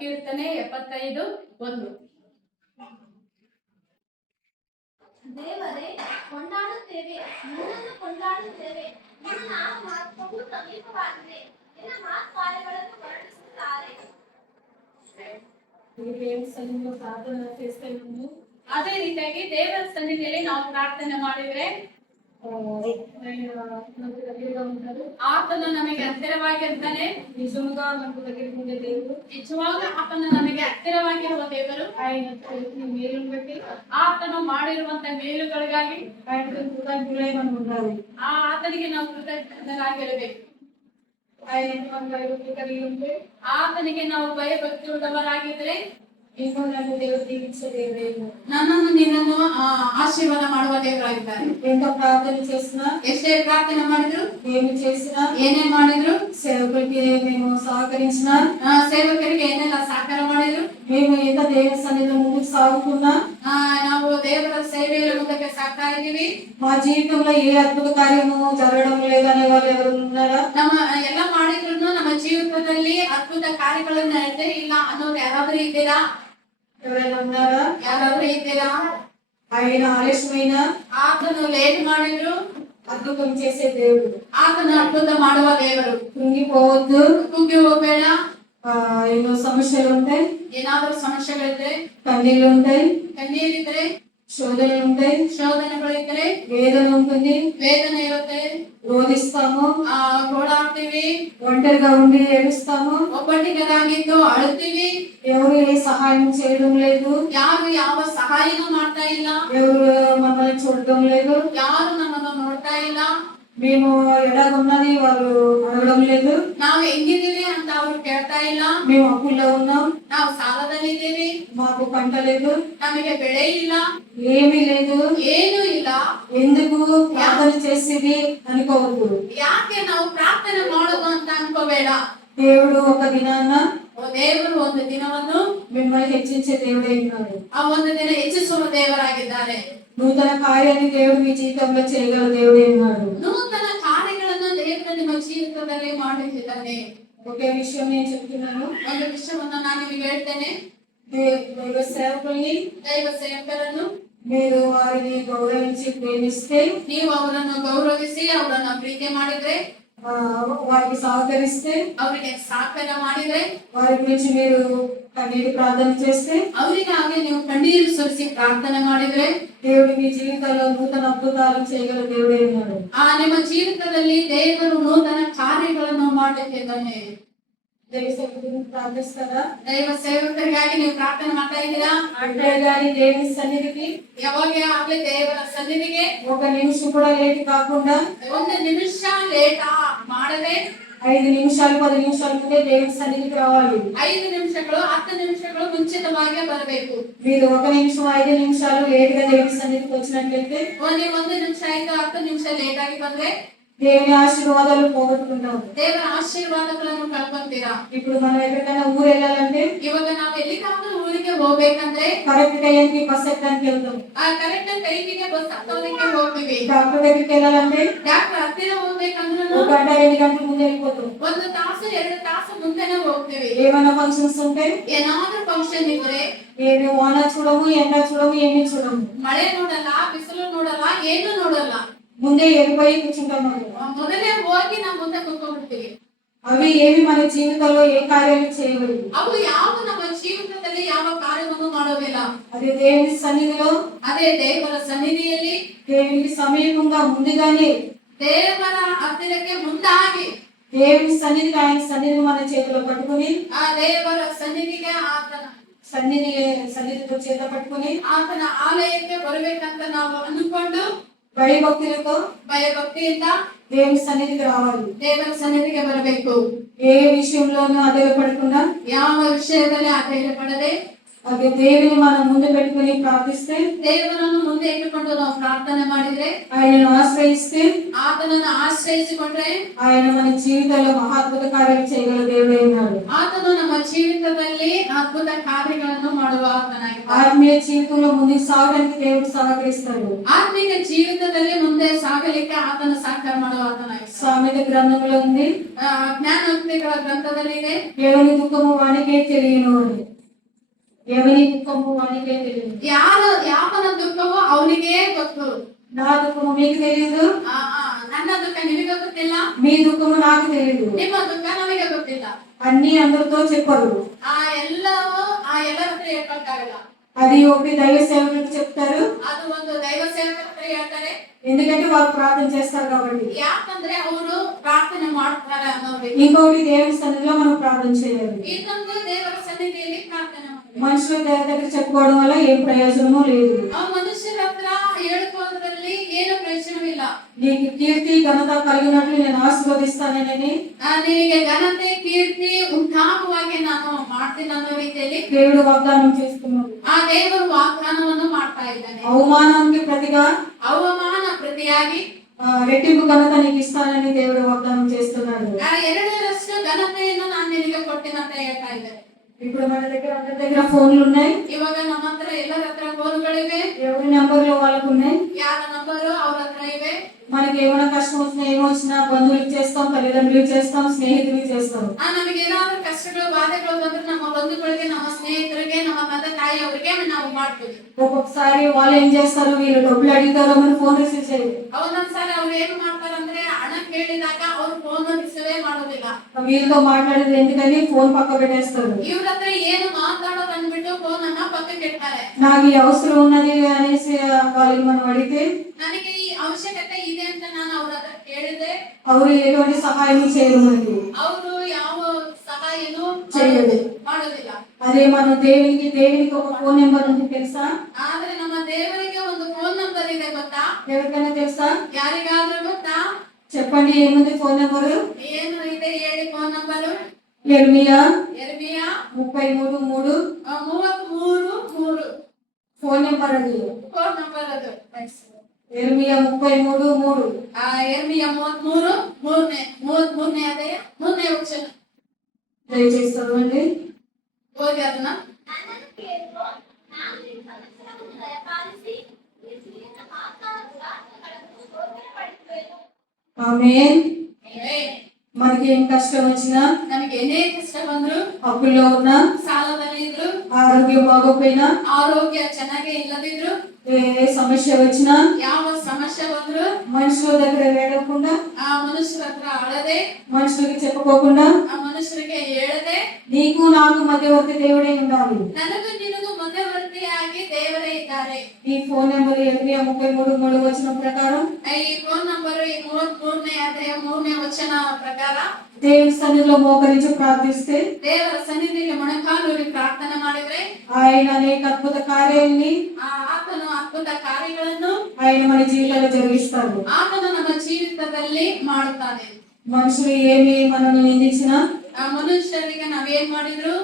ಕೀರ್ತನೆ 75:1. ದೇವರೇ, ಕೊಂಡಾಡುತ್ತೇವೆ, ನಿನ್ನನ್ನು ಕೊಂಡಾಡುತ್ತೇವೆ. ನಿನ್ನ ನಾಮ ಬಹು ಸಮೀಪವಾಗಿದೆ. ನಿನ್ನ ಮಾತು ಕಾರ್ಯಗಳನ್ನು ವರ್ಣಿಸುತ್ತಾರೆ. దేవుని సన్నిధిలో ప్రార్థన చేస్తే ముందు, ಅದೇ ರೀತಿಯಾಗಿ ದೇವರ ಸನ್ನಿಧಿಯಲ್ಲಿ ನಾವು ಪ್ರಾರ್ಥನೆ ಮಾಡಿದ್ರೆ ఆయన మనకు దగ్గరగా ఉంటాడు. ಆತನು ನಮಗೆ ಹತ್ತಿರವಾಗಿರ್ತಾನೆ. నిజముగా మనకు దగ్గరికి ఉండే దేవుడు, ನಿಜವಾಗ್ಲೂ ಆತನು ನಮಗೆ ಹತ್ತಿರವಾಗಿರುವ ದೇವರು. ఆయన మేలును బట్టి, ಆತನು ಮಾಡಿರುವಂತ ಮೇಲುಗಳಿಗಾಗಿ ఆయనకు కృతజ్ఞులై మనం ఉండాలి. ಆತನಿಗೆ ನಾವು ಕೃತಜ್ಞರಾಗಿರಬೇಕು. ఆయన మనం భయభక్తి కలిగి ఉంటే, ಆತನಿಗೆ ನಾವು ಭಯಭಕ್ತಿ ಉಳ್ಳವರಾಗಿದ್ರೆ నేను నన్ను దేవుడు దీవించే దేవుడే. ನನ್ನನ್ನು ನಿನ್ನನ್ನು ಆಶೀರ್ವಾದ ಮಾಡುವ ದೇವರಾಗಿದ್ದಾರೆ. ఎంత ప్రార్థన చేసినా, ಎಷ್ಟೇ ಪ್ರಾರ್ಥನೆ ಮಾಡಿದ್ರು, ఏమి చేసినా, ಏನೇ ಮಾಡಿದ್ರು, సేవకులకి మేము సహకరించిన, ಸೇವಕರಿಗೆ ಏನೆಲ್ಲ ಸಹಕಾರ ಮಾಡಿದ್ರು, మేము ఎంత దేవుని సన్నిధిలో ముందుకు సాగుతున్నా, ನಾವು ದೇವರ ಸೇವೆಯ ಮುಂದಕ್ಕೆ ಸಾಗ್ತಾ ಇದ್ದೀವಿ. మా జీవితంలో ఏ అద్భుత కార్యము జరగడం లేదనే వాళ్ళు ఎవరు ఉన్నారా? ನಮ್ಮ ಎಲ್ಲ ಮಾಡಿದ್ರು ನಮ್ಮ ಜೀವಿತದಲ್ಲಿ ಅದ್ಭುತ ಕಾರ್ಯಗಳನ್ನು ನಡೆದೇ ಇಲ್ಲ ಅನ್ನೋರು ಯಾರಾದ್ರೂ ಇದ್ದೀರಾ? ఎవరైనా ఉన్నారా? ಯಾರಾದ್ರೂ ಇದ್ದೀರಾ? ఆయన ఆలస్యమైన, ಆತನು ಲೇಟ್ ಮಾಡಿದ್ರು, అద్భుతం చేసే దేవుడు. ಆತನ ಅದ್ಭುತ ಮಾಡುವ ದೇವರು. కృంగిపోవద్దు. ಕುಗ್ಗಿ ಹೋಗಬೇಡ. ఎన్నో సమస్యలు ఉంటాయి, ಏನಾದರೂ ಸಮಸ್ಯೆಗಳಿದ್ರೆ, కన్నీళ్ళు ఉంటాయి, ಕಣ್ಣೀರಿದ್ರೆ, శోధనలు ఉంటాయి, ಶೋಧನೆಗಳಿದ್ರೆ, వేదన ఉంటుంది, ವೇದನೆ ಇರುತ್ತೆ, రోధిస్తాము, ಗೋಳಾಡ್ತೀವಿ, ఒంటరిగా ఉండి ఏడుస్తాము, ಒಬ್ಬಟ್ಟಿಗರಾಗಿದ್ದು ಅಳುತ್ತೀವಿ, ఎవరు ఏ సహాయం చేయడం లేదు, ಯಾರು ಯಾವ ಸಹಾಯನೂ ಮಾಡ್ತಾ ಇಲ್ಲ, ఎవరు మమ్మల్ని చూడడం లేదు, ಯಾರು ನಮ್ಮನ್ನು ನೋಡ್ತಾ ಇಲ್ಲ, మేము ఎలాగున్నది వాళ్ళు అడగడం లేదు, ನಾವು ಹೆಂಗಿದ್ದೀವಿ ಅಂತ ಅವ್ರು ಕೇಳ್ತಾ ಇಲ್ಲ, మేము అప్పుల్లో ఉన్నాం, ನಾವು ಸಾಲದಲ್ಲಿದ್ದೀವಿ, మాకు పంట లేదు, ನಮಗೆ ಬೆಳೆ ಇಲ್ಲ, ఏమీ లేదు, ಏನೂ ಇಲ್ಲ, ఎందుకు ప్రార్థన చేసేది అనుకోవద్దు. ಯಾಕೆ ನಾವು ಪ್ರಾರ್ಥನೆ ಮಾಡೋದು ಅಂತ ಅನ್ಕೋಬೇಡ. దేవుడు ఒక దినాన్న ದೇವರು ಒಂದು ದಿನವನ್ನು మిమ్మల్ని హెచ్చించే దేవుడై ఉన్నాడు. ಆ ಒಂದು ದಿನ ಹೆಚ್ಚಿಸುವ ದೇವರಾಗಿದ್ದಾರೆ. నూతన కార్యాన్ని దేవుడు మీ జీవితంలో చేయగల దేవుడై ఉన్నాడు. ನೂತನ ಕಾರ್ಯಗಳನ್ನು ದೇವರು ನಿಮ್ಮ ಜೀವಿತದಲ್ಲಿ ಮಾಡುತ್ತಿದ್ದಾನೆ. ఒకే విషయం నేను చెప్తున్నాను, ಒಂದು ವಿಷಯವನ್ನು ನಾನು ನಿಮಗೆ ಹೇಳ್ತೇನೆ. దైవ సేవకుల్ని, ದೈವ ಸೇವಕರನ್ನು మీరు వారిని గౌరవించి ప్రేమిస్తే, ನೀವು ಅವರನ್ನು ಗೌರವಿಸಿ ಅವರನ್ನು ಪ್ರೀತಿ ಮಾಡಿದ್ರೆ, వారికి సహకరిస్తే, ಅವರಿಗೆ ಸಹಕಾರ ಮಾಡಿದ್ರೆ, వారి గురించి మీరు కన్నీటి ప్రార్థన చేస్తే, ಅವರಿಗಾಗಿ ನೀವು ಕಣ್ಣೀರು ಸುರಿಸಿ ಪ್ರಾರ್ಥನೆ ಮಾಡಿದ್ರೆ, దేవుడు మీ జీవితంలో నూతన అద్భుతాలు చేయగల దేవుడై ఉన్నాడు. ನಿಮ್ಮ ಜೀವಿತದಲ್ಲಿ ದೇವರು ನೂತನ ಕಾರ್ಯಗಳನ್ನು ಮಾಡುತ್ತಿದ್ದಾನೆ. దైవ సేవకులను ప్రార్థిస్తారా? ದೈವ ಸೇವಕರಿಗಾಗಿ ನೀವು ಪ್ರಾರ್ಥನೆ ಮಾಡ್ತಾ ಇದ್ದೀರಾ? అంటే గాని దేవుని సన్నిధికి ಯಾವಾಗ ಆಗ್ಲಿ ದೇವರ ಸನ್ನಿಧಿಗೆ ఒక నిమిషం కూడా లేట్ కాకుండా, ಒಂದು ನಿಮಿಷ ಲೇಟ್ ಮಾಡದೆ 5 నిమిషాలు 10 నిమిషాల ముందే దేవుని సన్నిధికి రావాలి. 5 ನಿಮಿಷಗಳು 10 ನಿಮಿಷಗಳು ಮುಂಚಿತವಾಗಿ ಬರಬೇಕು. మీరు 1 నిమిషం 5 నిమిషాలు లేట్ గా దేవుని సన్నిధికి వచ్చినట్లయితే, ನೀವು 1 ನಿಮಿಷ ಆಯ್ತು 10 ನಿಮಿಷ ಲೇಟ್ ಆಗಿ ಬಂದ್ರೆ దేవుని ఆశీర్వాదాలు పోగొట్టుకుంటాం. ದೇವರ ಆಶೀರ್ವಾದಗಳನ್ನು ಕಳ್ಕೊಂತೀರಾ. ఇప్పుడు మనం ఎక్కడికైనా ఊరు వెళ్ళాలంటే ಇವಾಗ ನಾವು ಎಲ್ಲಿಗಾದ್ರೂ ಊರಿಗೆ ಹೋಗ್ಬೇಕಂದ್ರೆ కరెక్ట్ టైంకి బస్ ఎక్కడానికి వెళ్తాం. ಆ ಕರೆಕ್ಟ್ ಟೈಮಿಗೆ ಬಸ್ ಹತ್ತೋದಕ್ಕೆ ಹೋಗ್ತೀವಿ. డాక్టర్ దగ్గరికి వెళ్ళాలంటే ಡಾಕ್ಟರ್ ಹತ್ತಿರ ಹೋಗ್ಬೇಕಂದ್ರೂ 1 గంట 2 గంటల ముందే వెళ్ళిపోతాం. 1 ತಾಸು 2 ತಾಸು ಮುಂದೆನೆ ಹೋಗ್ತೀವಿ. ఏమైనా ఫంక్షన్స్ ఉంటే ಏನಾದ್ರೂ ಫಂಕ್ಷನ್ ಇದ್ರೆ ఏమి వాన చూడము, ఎండ చూడము, ఏమీ చూడము, ಮಳೆ ನೋಡಲ್ಲ, ಬಿಸಿಲು ನೋಡಲ್ಲ, ಏನು ನೋಡಲ್ಲ. ముందే వెళ్ళిపోయి కూర్చుంటాం. ಮೊದಲೇ ಹೋಗಿ ನಾವು ಮುಂದೆ ಕೂತ್ಕೊಂಡ್ಬಿಡ್ತೀವಿ. అవి ఏమి మన జీవితంలో ఏ కార్యాలు చేయగలవు. ಅವು ಯಾವ ನಮ್ಮ ಜೀವಿತದಲ್ಲಿ ಯಾವ ಕಾರ್ಯವನ್ನು ಮಾಡೋದಿಲ್ಲ. అది దేవుని సన్నిధిలో, ಅದೇ ದೇವರ ಸನ್ನಿಧಿಯಲ್ಲಿ దేవునికి సమీపంగా ముందుగానే ದೇವರ ಹತ್ತಿರಕ್ಕೆ ಮುಂದಾಗಿ దేవుని సన్నిధికి, ఆయన సన్నిధిని మన చేతిలో పట్టుకుని, ಆ ದೇವರ ಸನ್ನಿಧಿಗೆ ಆತನ సన్నిధితో చేత పట్టుకుని ಆತನ ಆಲಯಕ್ಕೆ ಬರಬೇಕಂತ ನಾವು ಅನ್ಕೊಂಡು భయభక్తులతో ಭಯಭಕ್ತಿಯಿಂದ దేవుని సన్నిధికి రావాలి. ದೇವರ ಸನ್ನಿಧಿಗೆ ಬರಬೇಕು. ఏ విషయంలోనూ అధైర్యపడకుండా, ಯಾವ ವಿಷಯದಲ್ಲಿ ಆಧೈರ್ಯ ಪಡದೆ అది దేవుని మనం ముందు పెట్టుకుని ప్రార్థిస్తే, ದೇವರನ್ನು ಮುಂದೆ ಇಟ್ಟುಕೊಂಡು ನಾವು ಪ್ರಾರ್ಥನೆ ಮಾಡಿದ್ರೆ, ఆయనను ఆశ్రయిస్తే, ಆತನನ್ನು ಆಶ್ರಯಿಸಿಕೊಂಡ್ರೆ ఆయన మన జీవితంలో మహాద్భుత కార్యాలు చేయగల దేవుడై ఉన్నాడు. ಆತನು ನಮ್ಮ ಜೀವಿತದಲ್ಲಿ ಅದ್ಭುತ ಕಾರ್ಯಗಳನ್ನು ಮಾಡುವ ಆತನಾಗಿದ್ದಾನೆ. ఆత్మీయ జీవితంలో ముందుకు సాగడానికి దేవుడు సహకరిస్తాడు. ಆತ್ಮಿಕ ಜೀವಿತದಲ್ಲಿ ಮುಂದೆ ಸಾಗಲಿಕ್ಕೆ ಆತನು ಸಹಕಾರ ಮಾಡುವ ಆತನಾಗಿದ್ದಾನೆ. సామెత గ్రంథంలో ఉంది, ಜ್ಞಾನೋಕ್ತಿಗಳ ಗ್ರಂಥದಲ್ಲಿ ಇದೆ, ఎవని దుఃఖము వానికే తెలియను అని. ఎవని దుఃఖము వానికే తెలియదు. ಯಾವನ ದುಃಖವೋ ಅವನಿಗೆ ಗೊತ್ತು. నా దుఃఖము మీకు తెలియదు, ನನ್ನ ದುಃಖ ನಿಮಗೆ ಗೊತ್ತಿಲ್ಲ, మీ దుఃఖము నాకు తెలియదు. ನಿಮ್ಮ ದುಃಖ ನಮಗೆ ಗೊತ್ತಿಲ್ಲ. అన్ని అందరితో చెప్పరు. ಎಲ್ಲವೂ ಎಲ್ಲರ ಹತ್ರ ಹೇಳ್ಕೊಳ್ತಾರಲ್ಲ. అది ఒకటి దైవ సేవకులకు చెప్తారు, ಅದು ಒಂದು ದೈವ ಸೇವಕರ ಹತ್ರ ಹೇಳ್ತಾರೆ. ఎందుకంటే వారు ప్రార్థన చేస్తారు కాబట్టి. ಯಾಕಂದ್ರೆ ಅವರು ಪ್ರಾರ್ಥನೆ ಮಾಡ್ತಾರೆ ಅನ್ನೋದು. ఇంకొకటి దేవుని సన్నిధిలో మనం ప్రార్థన చేయాలి. ಇನ್ನೊಂದು ದೇವರ ಸನ್ನಿಧಿಯಲ್ಲಿ ಪ್ರಾರ್ಥನೆ ಮಾಡ್ತಾರೆ. మనుషుల దగ్గర చెప్పుకోవడం వల్ల ఏం ప్రయోజనమూ లేదు. ಆ ಮನುಷ್ಯರ ಹತ್ರ ಹೇಳ್ಕೊಳ್ಳೋದ್ರಲ್ಲಿ ಏನು ಪ್ರಯೋಜನವಿಲ್ಲ. నీకు కీర్తి ఘనత కలిగినట్లు నేను ఆశీర్వదిస్తానని ನಿನಗೆ ಘನತೆ ಕೀರ್ತಿ ಉಂಟಾಗುವಾಗೆ ನಾನು ಮಾಡ್ತೀನಿ ಅನ್ನೋ ರೀತಿಯಲ್ಲಿ దేవుడు వాగ్దానం చేస్తున్నాడు. ಆ ದೇವರು ವಾಗ್ದಾನವನ್ನು ಮಾಡ್ತಾ ಇದ್ದಾನೆ. అవమానానికి ప్రతిగా ಅವಮಾನ ಪ್ರತಿಯಾಗಿ రెట్టింపు ఘనత నీకు ఇస్తానని దేవుడు వాగ్దానం చేస్తున్నాడు. 2ರಷ್ಟು ಘನತೆಯನ್ನು ನಾನು ನಿನಗೆ ಕೊಡ್ತೀನಿ ಅಂತ ಹೇಳ್ತಾ ಇದ್ದಾರೆ. ఇప్పుడు మన దగ్గర అందరి దగ్గర ఫోన్లు ఉన్నాయి. ಇವಾಗ ನಮ್ಮ ಹತ್ರ ಎಲ್ಲರ ಹತ್ರ ಫೋನ್ಗಳಿವೆ. ఎవరి నెంబర్లు వాళ్ళకు ఉన్నాయి. ಯಾರ ನಂಬರು ಅವ್ರ ಹತ್ರ ಇವೆ. మనకి ఏమైనా కష్టం వచ్చినా ఏమొచ్చినా బంధువులకు చేస్తాం, తల్లిదండ్రులు చేస్తాం, స్నేహితులు చేస్తాం. ನಮಗೆ ಏನಾದ್ರೂ ಕಷ್ಟಗಳು ಬಾಧೆಗಳು ಬಂದ್ರೆ ನಮ್ಮ ಬಂಧುಗಳಿಗೆ, ನಮ್ಮ ಸ್ನೇಹಿತರಿಗೆ, ನಮ್ಮ ತಂದೆ ತಾಯಿಯವರಿಗೆ ನಾವು ಮಾಡ್ತೀವಿ. ఒక్కొక్కసారి వాళ్ళు ఏం చేస్తారు, వీళ్ళు డబ్బులు అడిగితారో అని ఫోన్ రిసీవ్ చేయరు. ಒಂದೊಂದ್ಸಾರಿ ಅವ್ರು ಏನ್ ಮಾಡ್ತಾರಂದ್ರೆ ಹಣ ಕೇಳಿದಾಗ ಅವ್ರು ಫೋನ್ ರಿಸೀವೇ ಮಾಡೋದಿಲ್ಲ. వీళ్ళతో మాట్లాడేది ఎందుకని ఫోన్ పక్క పెట్టేస్తారు. ಇವ್ರ ಹತ್ರ ಏನು ಮಾತಾಡೋದು ಅಂದ್ಬಿಟ್ಟು ಫೋನ್ ಅನ್ನ ಪಕ್ಕಕ್ಕೆ ಇಡ್ತಾರೆ. నాకు ఈ అవసరం ఉన్నది అనేసి వాళ్ళని మనం అడిగితే ನನಗೆ ಈ ಅವಶ್ಯಕತೆ ಇದೆ ಅಂತ ನಾನು ಅವ್ರ ಹತ್ರ ಕೇಳಿದೆ, ಅವರು ఎటువంటి సహాయం చేయరు మనకి. ಅವರು ಯಾವ ಸಹಾಯನೂ చేయలేదు. ಮಾಡೋದಿಲ್ಲ. అదే మనం దేవునికి ఒక ఫోన్ నెంబర్ ఉంది తెలుసా? ಆದ್ರೆ ನಮ್ಮ ದೇವರಿಗೆ ಒಂದು ಫೋನ್ ನಂಬರ್ ಇದೆ ಗೊತ್ತಾ? ఎవరికైనా తెలుసా? ಯಾರಿಗಾದ್ರೂ ಗೊತ್ತಾ? చెప్పండి, ఏముంది ఫోన్ నెంబరు? ಏನು ಇದೆ ಹೇಳಿ ಫೋನ್ ನಂಬರು? ఎర్మియా ಯೆರೆಮೀಯ 33:3 33:3 ఫోన్ నెంబర్ అది. ಫೋನ್ ನಂಬರ್ ಅದು. ఎర్మియా 33:3. ಯೆರೆಮೀಯ 33:3 ಅದೇ 3ನೇ ವಚನ. దయచేసి చదవండి. ಓದಿ ಅದನ್ನ. నన్నను కేಳುము, ನಾನು ನಿನ್ನ ಸಮಸ್ಯೆಗಳನ್ನು ದಯಪಾಲಿಸಿ నీ ಜೀವಿತ ఆత్మలను తోడ్పడిపోయేను. ఆమేన్. ಆಮೆನ್. మనకి ఏం కష్టం వచ్చినా, ನಮಗೆ ಏನೇ ಕಷ್ಟ ಬಂದ್ರು, అప్పుల్లో ఉన్నా, ಸಾಲದಲ್ಲಿ ಇದ್ರು, ఆరోగ్యం బాగోపోయినా, ಆರೋಗ್ಯ ಚೆನ್ನಾಗೇ ಇಲ್ಲದಿದ್ರು, ఏ సమస్య వచ్చినా ಯಾವ ಸಮಸ್ಯೆ ಬಂದ್ರು మనుషుల దగ్గర వేడకుండా, ಆ ಮನುಷ್ಯರ ಹತ್ರ ಅಳದೆ, మనుషులకి చెప్పుకోకుండా ಆ ಮನುಷ್ಯರಿಗೆ ಹೇಳದೆ, నీకు నాకు మధ్యవర్తి దేవుడే ఉండాలి. ನನಗೂ ನಿನಗೂ ಮಧ್ಯವರ್ತಿಯಾಗಿ ದೇವರೇ ಇದ್ದಾರೆ. ఈ ఫోన్ నెంబర్ ఎర్మియా 33:3 వచనం ప్రకారం ಈ ಫೋನ್ ನಂಬರ್ ಈ 33ನೇ ಅಧ್ಯಾಯ 3ನೇ ವಚನ ಪ್ರಕಾರ దేవుని సన్నిధిలో మోకరించి ప్రార్థిస్తే ದೇವರ ಸನ್ನಿಧಿಯಲ್ಲಿ ಮೊಣಕಾಲೂರಿ ಪ್ರಾರ್ಥನೆ ಮಾಡಿದ್ರೆ ఆయన అనేక అద్భుత కార్యాలని ಆತನು ಅದ್ಭುತ ಕಾರ್ಯಗಳನ್ನು ఆయన మన జీవితంలో జరిగిస్తాడు. ಆತನು ನಮ್ಮ ಜೀವಿತದಲ್ಲಿ ಮಾಡುತ್ತಾನೆ. మనుషులు ఏమి మనల్ని నిందించినా, ಆ ಮನುಷ್ಯರಿಗೆ ನಾವೇನ್ ಮಾಡಿದ್ರು,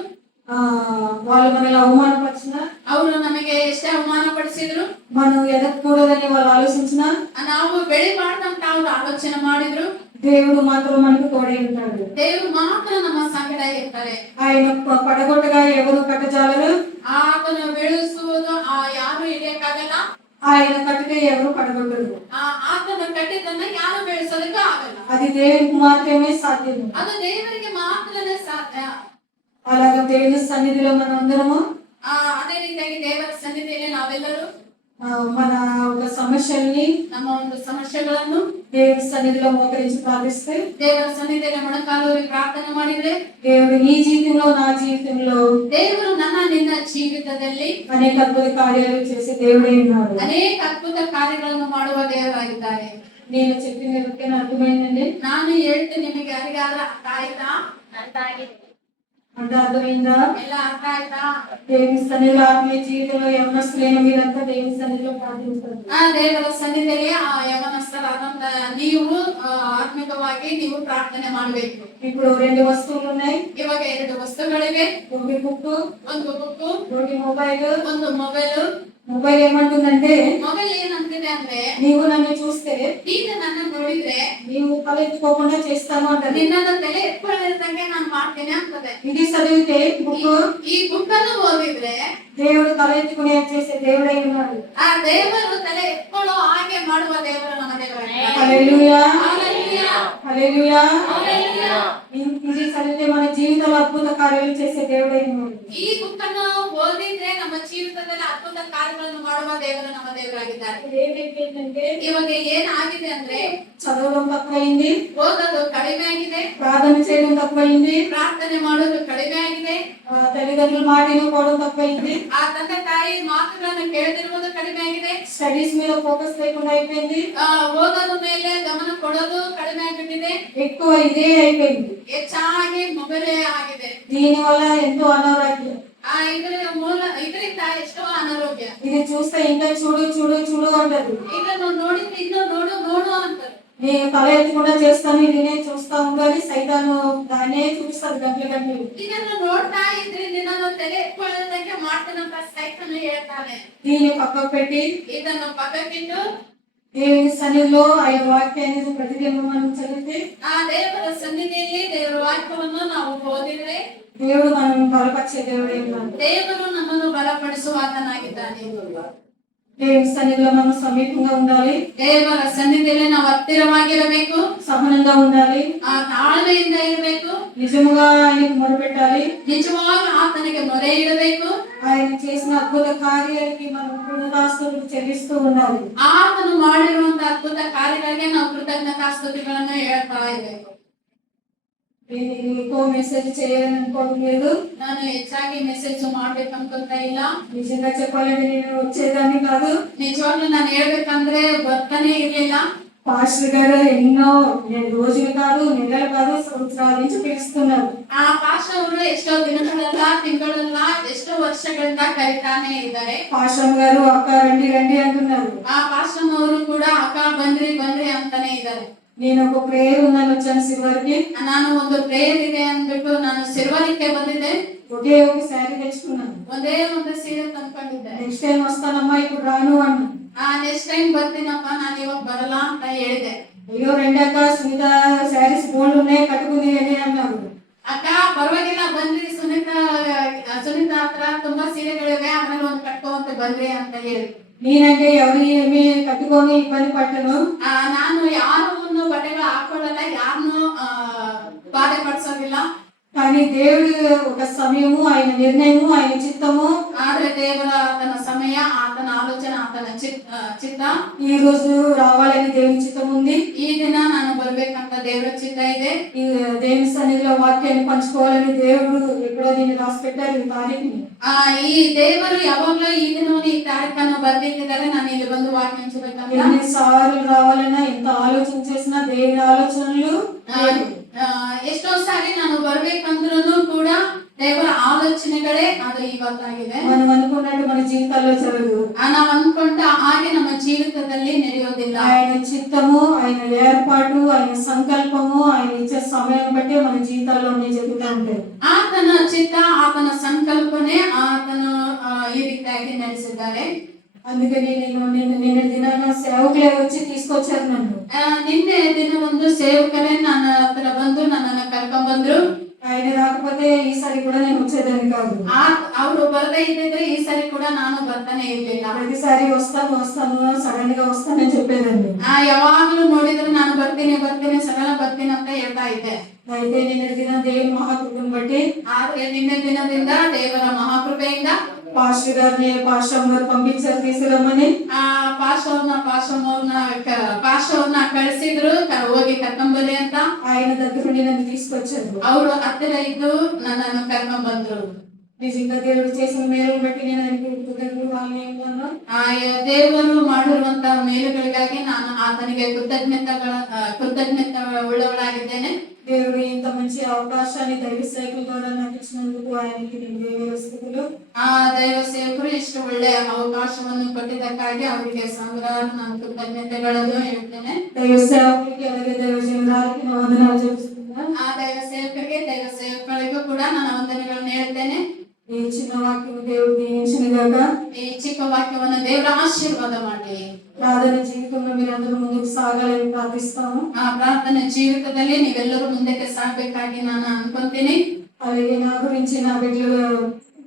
వాళ్ళు మనల్ని అవమానపరిచినా, ಅವರು ನಮಗೆ ಎಷ್ಟೇ ಅವಮಾನ ಪಡಿಸಿದ್ರು, మనం ఎదగకూడదని వాళ్ళు ఆలోచించినా, ನಾವು ಬೆಳಿಬಾರ್ದಂತ ಅವ್ರು ಆಲೋಚನೆ ಮಾಡಿದ್ರು, దేవుడు మాత్రం మనకు తోడై ఉంటాడు. ದೇವರು ಮಾತ್ರ ನಮ್ಮ ಸಂಗಡ ಇರ್ತಾರೆ. ఆయన పడగొట్టగా ఎవరు కట్టజాలరు, ಆತನು ಬೆಳೆಸುವುದು ಯಾರು ಹಿಡಿಯಕ್ಕಾಗಲ್ಲ, ఆయన కట్టుగా ఎవరు పడగొట్టరు. ಆತನು ಕಟ್ಟಿದ್ದನ್ನ ಯಾರು ಬೆಳೆಸೋದಕ್ಕೂ ಆಗಲ್ಲ. అది దేవునికి మాత్రమే సాధ్యం. ಅದು ದೇವರಿಗೆ ಮಾತ್ರನೇ ಸಾಧ್ಯ. అలాగే దేవుని సన్నిధిలో మనం అందరము ಅದೇ ರೀತಿಯಾಗಿ ದೇವರ ಸನ್ನಿಧಿಯಲ್ಲಿ ನಾವೆಲ್ಲರೂ మన ఒక సమస్యల్ని, ನಮ್ಮ ಒಂದು ಸಮಸ್ಯೆಗಳನ್ನು దేవుని సన్నిధిలో మోకరించి ప్రార్థిస్తే, ದೇವರ ಸನ್ನಿಧಿಯಲ್ಲಿ ಮೊಣಕಾಲೂರಿ ಪ್ರಾರ್ಥನೆ ಮಾಡಿದ್ರೆ దేవుడు నీ జీవితంలో, నా జీవితంలో ದೇವರು ನನ್ನ ನಿನ್ನ ಜೀವಿತದಲ್ಲಿ అనేక అద్భుత కార్యాలు చేసే దేవుడే ఉన్నాడు. ಅನೇಕ ಅದ್ಭುತ ಕಾರ್ಯಗಳನ್ನು ಮಾಡುವ ದೇವರಾಗಿದ್ದಾರೆ. నేను చెప్పిన ఎవరికైనా అర్థమైందండి? ನಾನು ಹೇಳ್ತೀನಿ, ನಿಮಗೆ ಯಾರಿಗಾದ್ರೂ ಅರ್ಥ ಆಯ್ತಾ? అంటే అర్థమైందా? ಎಲ್ಲ ಅರ್ಥ ಆಯ್ತಾ? దేవుని సన్నిధిలో ఆత్మీయ జీవితంలో యవనస్తులైన మీరంతా దేవుని సన్నిధిలో ప్రార్థించారు. ದೇವರ ಸನ್ನಿಧಿಯಲ್ಲಿ ಯವನಸ್ಥರಾದಂತ ನೀವು ಆತ್ಮಿಕವಾಗಿ ನೀವು ಪ್ರಾರ್ಥನೆ ಮಾಡಬೇಕು. ఇప్పుడు 2 వస్తువులు ఉన్నాయి. ಇವಾಗ 2 ವಸ್ತುಗಳಿವೆ. ఒకటి బుక్, ಒಂದು ಬುಕ್ಕು, ఒకటి మొబైల్. ಒಂದು ಮೊಬೈಲ್. మొబైల్ ఏమంటుందంటే, ಮೊಬೈಲ್ ಏನಂತಿದೆ ಅಂದ್ರೆ, నీవు నన్ను చూస్తే ನೀನು ನನ್ನ ನೋಡಿದ್ರೆ నీవు తలెత్తుకోకుండా చేస్తాను అంటది. ನಿನ್ನನ್ನು ತಲೆ ಎತ್ಕೊಳ್ಳಿರ್ತಂಗೆ ನಾನು ಮಾಡ್ತೇನೆ ಅಂತದೆ. ఇది చదివితే బుక్ ಈ ಬುಕ್ ಅನ್ನು ಓದಿದ್ರೆ దేవుడు తలెత్తుకునే చేసే దేవుడై ఉన్నాడు. ಆ ದೇವರು ತಲೆ ಎತ್ಕೊಳ್ಳೋ ಹಾಗೆ ಮಾಡುವ ದೇವರು ನಮ್ಮ ದೇವರಾಗಿದ್ದಾರೆ. హల్లెలూయా, ಹಲ್ಲೆಲೂಯಾ, హల్లెలూయా. ಹಲ್ಲೆಲೂಯಾ. ఇది చదివితే మన జీవితంలో అద్భుత కార్యాలు చేసే దేవుడై ఉన్నాడు. ಈ ಬುಕ್ ಅನ್ನು ಓದಿದ್ರೆ ನಮ್ಮ ಜೀವಿತದಲ್ಲಿ ಅದ್ಭುತ ಕಾರ್ಯಗಳನ್ನು ಮಾಡುವ ದೇವರು ನಮ್ಮ ದೇವರಾಗಿದ್ದಾರೆ. ఏంటంటే ಇವಾಗ ಏನಾಗಿದೆ ಅಂದ್ರೆ, చదవడం తక్కువైంది, ಓದೋದು ಕಡಿಮೆ ಆಗಿದೆ, ప్రార్థన చేయడం తక్కువైంది, ಪ್ರಾರ್ಥನೆ ಮಾಡೋದು ಕಡಿಮೆ ಆಗಿದೆ, తల్లిదండ్రుల మాట వినుకోవడం తక్కువైంది, ಆ ತಂದೆ ತಾಯಿ ಮಾತುಗಳನ್ನು ಕೇಳದಿರುವುದು ಕಡಿಮೆ ಆಗಿದೆ, స్టడీస్ మీద ఫోకస్ లేకుండా అయిపోయింది, ಓದೋದ ಮೇಲೆ ಗಮನ ಕೊಡೋದು ಕಡಿಮೆ ಆಗಿಬಿಟ್ಟಿದೆ, ఎక్కువ ఇదే అయిపోయింది. ಹೆಚ್ಚಾಗಿ ಮೊಬೈಲೇ ಆಗಿದೆ. దీని వల్ల ఎంతో అనారోగ్యం. ಇದರಿಂದ ಎಷ್ಟೋ ಅನಾರೋಗ್ಯ. ఇది చూస్తే ఇంకా చూడు చూడు చూడు అంటది. ಇದನ್ನು ನೋಡಿದ್ರೆ ಇನ್ನು ನೋಡು ನೋಡು ಅಂತಾರೆ. నేను తల ఎత్తకుండా చేస్తాను, ఇది నేను చూస్తా ఉండాలి, సైతాను దాన్నే చూస్తాడు గంటల గంటలు. ಇದನ್ನು ನೋಡ್ತಾ ಇದ್ರೆ ನಿನ್ನನ್ನು ತಲೆ ಎತ್ಕೊಳ್ಳೋದಕ್ಕೆ ಮಾಡ್ತಾನಂತ ಸೈತಾನು ಹೇಳ್ತಾನೆ. దీన్ని పక్కకు పెట్టి ಇದನ್ನು ಪಕ್ಕಕ್ಕಿಟ್ಟು దేవుని సన్నిధిలో ఆయన వాక్యాన్ని ప్రతిదినం మనం చదివితే, ಆ ದೇವರ ಸನ್ನಿಧಿಯಲ್ಲಿ ದೇವರ ವಾಕ್ಯವನ್ನು ನಾವು ಓದಿದ್ರೆ దేవుడు మనం బలపరిచే దేవుడే ఉన్నాడు. ದೇವರು ನಮ್ಮನ್ನು ಬಲಪಡಿಸುವಾತನಾಗಿದ್ದಾನೆ. దేవుని సన్నిధిలో మనం సమీపంగా ఉండాలి, ದೇವರ ಸನ್ನಿಧಿಯಲ್ಲಿ ನಾವು ಹತ್ತಿರವಾಗಿರಬೇಕು, సహనంగా ఉండాలి, ಆ ತಾಳ್ಮೆಯಿಂದ ಇರಬೇಕು, నిజముగా ఆయనకు మొరపెట్టాలి. ನಿಜವಾಗಿ ಆತನಿಗೆ ಮೊರೆ ಇಡಬೇಕು. ఆయన చేసిన అద్భుత కార్యాలకి మనం కృతజ్ఞతాస్తుతులు చెల్లిస్తూ ఉండాలి. ಆತನು ಮಾಡಿರುವಂತಹ ಅದ್ಭುತ ಕಾರ್ಯಗಳಿಗೆ ನಾವು ಕೃತಜ್ಞತಾಸ್ತುತಿಗಳನ್ನು ಹೇಳ್ತಾ ಇರಬೇಕು. ఎక్కువ మెసేజ్ చేయాలని అనుకోవట్లేదు. ನಾನು ಹೆಚ್ಚಾಗಿ ಮೆಸೇಜ್ ಮಾಡ್ಬೇಕು ಅನ್ಕೊಂತ ಇಲ್ಲ. నిజంగా చెప్పాలంటే నేను వచ్చేదాన్ని కాదు. ನಿಜವಾಗ್ಲೂ ನಾನು ಹೇಳ್ಬೇಕಂದ್ರೆ ಬರ್ತಾನೆ ಇರ್ಲಿಲ್ಲ. పాస్టర్ గారు ఎన్నో రోజులు కాదు, నెలలు కాదు, సంవత్సరాల నుంచి పిలుస్తున్నారు. ಆ ಪಾಸ್ಟರ್ ಅವರು ಎಷ್ಟೋ ದಿನಗಳಲ್ಲ, ತಿಂಗಳಲ್ಲ, ಎಷ್ಟೋ ವರ್ಷಗಳಿಂದ ಕರಿತಾನೆ ಇದ್ದಾರೆ. పాస్టర్ గారు అక్క రండి రండి అంటున్నారు. ಆ ಪಾಸ್ಟರ್ ಅವರು ಕೂಡ ಅಕ್ಕ ಬಂದ್ರಿ ಬಂದ್ರಿ ಅಂತಾನೆ ಇದ್ದಾರೆ. నేను ఒక ప్రేయర్ ఉందని వచ్చాను సిల్వర్కి. ನಾನು ಒಂದು ಪ್ರೇಯರ್ ಇದೆ ಅಂದ್ಬಿಟ್ಟು ನಾನು ಸಿಲ್ವರ್ಗೆ ಬಂದಿದ್ದೆ. ఒకే ఒక శారీ తెచ్చుకున్నాను. ಒಂದೇ ಒಂದು ಸೀರೆ ತಂದ್ಕೊಂಡಿದ್ದೆ. నెక్స్ట్ టైం వస్తానమ్మా, ఇప్పుడు రాను అన్నా. ನೆಕ್ಸ್ಟ್ ಟೈಮ್ ಬರ್ತೀನಪ್ಪ, ನಾನು ಇವಾಗ ಬರಲ್ಲ ಅಂತ ಹೇಳಿದೆ. అయ్యో రెండక్క సునీత శారీస్ బోల్డ్ ఉన్నాయి, కట్టుకుంది అని అన్నారు. ಅಕ್ಕ ಪರವಾಗಿಲ್ಲ ಬನ್ರಿ, ಸುನೀತಾ ಹತ್ರ ತುಂಬಾ ಸೀರೆಗಳಿವೆ, ಆಮೇಲೆ ಒಂದು ಕಟ್ಕೊಂತ ಬನ್ರಿ ಅಂತ ಹೇಳಿ. నేనంటే ఎవరు ఏమి కట్టుకొని ఇబ్బంది పట్టను. ನಾನು ಯಾರನ್ನು ಬಟ್ಟೆಗಳು ಹಾಕೊಳ್ಳಲ್ಲ, ಯಾರನ್ನು ಬಾಧೆ ಪಡಿಸೋದಿಲ್ಲ. కానీ దేవుడు ఒక సమయము, ఆయన నిర్ణయము, ఆయన చిత్తము. ಆದ್ರೆ ದೇವರ ಆತನ ಸಮಯ, ಆತನ ಆಲೋಚನೆ, ಆತನ ಚಿತ್ತ. ఈ రోజు రావాలని దేవుని చిత్తం ఉంది. ಈ ದಿನ ನಾನು ಬರ್ಬೇಕಂತ ದೇವರ ಚಿತ್ತ ಇದೆ. ఈ దేవుని సన్నిధిలో వాక్యాన్ని పంచుకోవాలని దేవుడు ఎక్కడో దీన్ని రాసి పెట్టారు ఈ తారీఖుని. ಈ ದೇವರು ಯಾವಾಗ್ಲೂ ಈ ದಿನವನ್ನು ಈ ತಾರೀಖನ್ನು ಬರ್ದಿಟ್ಟಿದ್ದಾರೆ, ನಾನು ಇಲ್ಲಿ ಬಂದು ವಾಕ್ಯ ಹಂಚಬೇಕಂತ. ఎన్నిసార్లు రావాలన్నా, ఎంత ఆలోచన చేసినా దేవుని ఆలోచనలు ಎಷ್ಟೋ ಸಾರಿ ನಾನು ಬರ್ಬೇಕಂದ್ರೂ ಕೂಡ ದೇವರ ಆಲೋಚನೆಗಳೇ ಅದು ಇವತ್ತಾಗಿದೆ. మనం అనుకున్నట్టు మన జీవితాల్లో జరగదు. ನಾವು ಅನ್ಕೊಂಡ ಹಾಗೆ ನಮ್ಮ ಜೀವಿತದಲ್ಲಿ ನಡೆಯೋದಿಲ್ಲ. ఆయన చిత్తము, ఆయన ఏర్పాటు, ఆయన సంకల్పము, ఆయన ఇచ్చే సమయాన్ని బట్టి మన జీవితాల్లో జరుగుతూ ఉంటాయి. ಆತನ ಚಿತ್ತ, ಆತನ ಸಂಕಲ್ಪನೆ ಆತನು ಈ ರೀತಿಯಾಗಿ ನಡೆಸಿದ್ದಾರೆ. అందుకని నిన్న దినాన సేవకులే వచ్చి తీసుకొచ్చారు నన్ను. ನಿನ್ನೆ ದಿನ ಒಂದು ಸೇವಕರೇ ನನ್ನ ಹತ್ರ ಬಂದು ನನ್ನನ್ನು ಕರ್ಕೊಂಡ್ ಬಂದ್ರು. ఆయన రాకపోతే ఈసారి కూడా నేను వచ్చేదాన్ని కాదు. ಅವರು ಬರದೇ ಇದ್ದಿದ್ರೆ ಈ ಸರಿ ಕೂಡ ನಾನು ಬರ್ತಾನೆ ಇರ್ಲಿಲ್ಲ. ప్రతిసారి వస్తాను సడన్ గా వస్తానని చెప్పేదాన్ని. ಯಾವಾಗ್ಲೂ ನೋಡಿದ್ರೆ ನಾನು ಬರ್ತೀನಿ ಸಡನ್ ಬರ್ತೀನಿ ಅಂತ ಹೇಳ್ತಾ ಇದ್ದೆ. అయితే నిన్న దిన దేవుని మహాకృపను బట్టి, ಆದ್ರೆ ನಿನ್ನೆ ದಿನದಿಂದ ದೇವರ ಮಹಾಕೃಪೆಯಿಂದ పాస్టర్ గారిని పాస్టర్ గారు పంపించారు తీసుకురమ్మని. ಪಾಸ್ಟರ್ ಅವ್ರನ್ನ ಕಳಿಸಿದ್ರು, ಹೋಗಿ ಕರ್ಕೊಂಬರ್ರಿ ಅಂತ. ఆయన దగ్గర నుండి నన్ను తీసుకొచ్చారు. ಅವರು ಹತ್ತಿರ ಇದ್ದು ನನ್ನನ್ನು ಕರ್ಕೊಂಡ್ ಬಂದ್ರು. నిజంగా దేవుడు చేసిన మేలు బట్టి నేను ఆయనకి కృతజ్ఞతలు వాళ్ళని ఏమన్నా. ದೇವರು ಮಾಡಿರುವಂತಹ ಮೇಲುಗಳಿಗಾಗಿ ನಾನು ಆತನಿಗೆ ಕೃತಜ್ಞತೆ ಉಳ್ಳವಳಾಗಿದ್ದೇನೆ. దేవుడు ఇంత మంచి అవకాశాన్ని దైవ సేవకుల ద్వారా నాకు ఇచ్చినందుకు ఆయనకి నేను ದೇವಸ್ಥಿತಿಗಳು. ದೈವ ಸೇವಕರು ಇಷ್ಟು ಒಳ್ಳೆ ಅವಕಾಶವನ್ನು ಕೊಟ್ಟಿದ್ದಕ್ಕಾಗಿ ಅವರಿಗೆ ಸಾವಿರಾರು ನಾನು ಕೃತಜ್ಞತೆಗಳನ್ನು ಹೇಳ್ತೇನೆ. దైవ సేవకులకి అలాగే దైవ జనాలకి నా వందనాలు చెల్లిస్తున్నాను. ದೈವ ಸೇವಕರಿಗೆ, ದೈವ ಸೇವಕರಿಗೂ ಕೂಡ ನಾನು ವಂದನೆಗಳನ್ನು ಹೇಳ್ತೇನೆ. ఈ చిన్న వాక్యం దేవుడు దీవించిన గాక. ಈ ಚಿಕ್ಕ ವಾಕ್ಯವನ್ನು ದೇವರ ಆಶೀರ್ವಾದ ಮಾಡಿ ప్రార్థన జీవితంలో మీరందరూ ముందుకు సాగాలని ప్రార్థిస్తాము. ಆ ಪ್ರಾರ್ಥನೆ ಜೀವಿತದಲ್ಲಿ ನೀವೆಲ್ಲರೂ ಮುಂದಕ್ಕೆ ಸಾಗಬೇಕಾಗಿ ನಾನು ಅನ್ಕೊಂತೀನಿ. అలాగే నా గురించి, నా బిడ్డల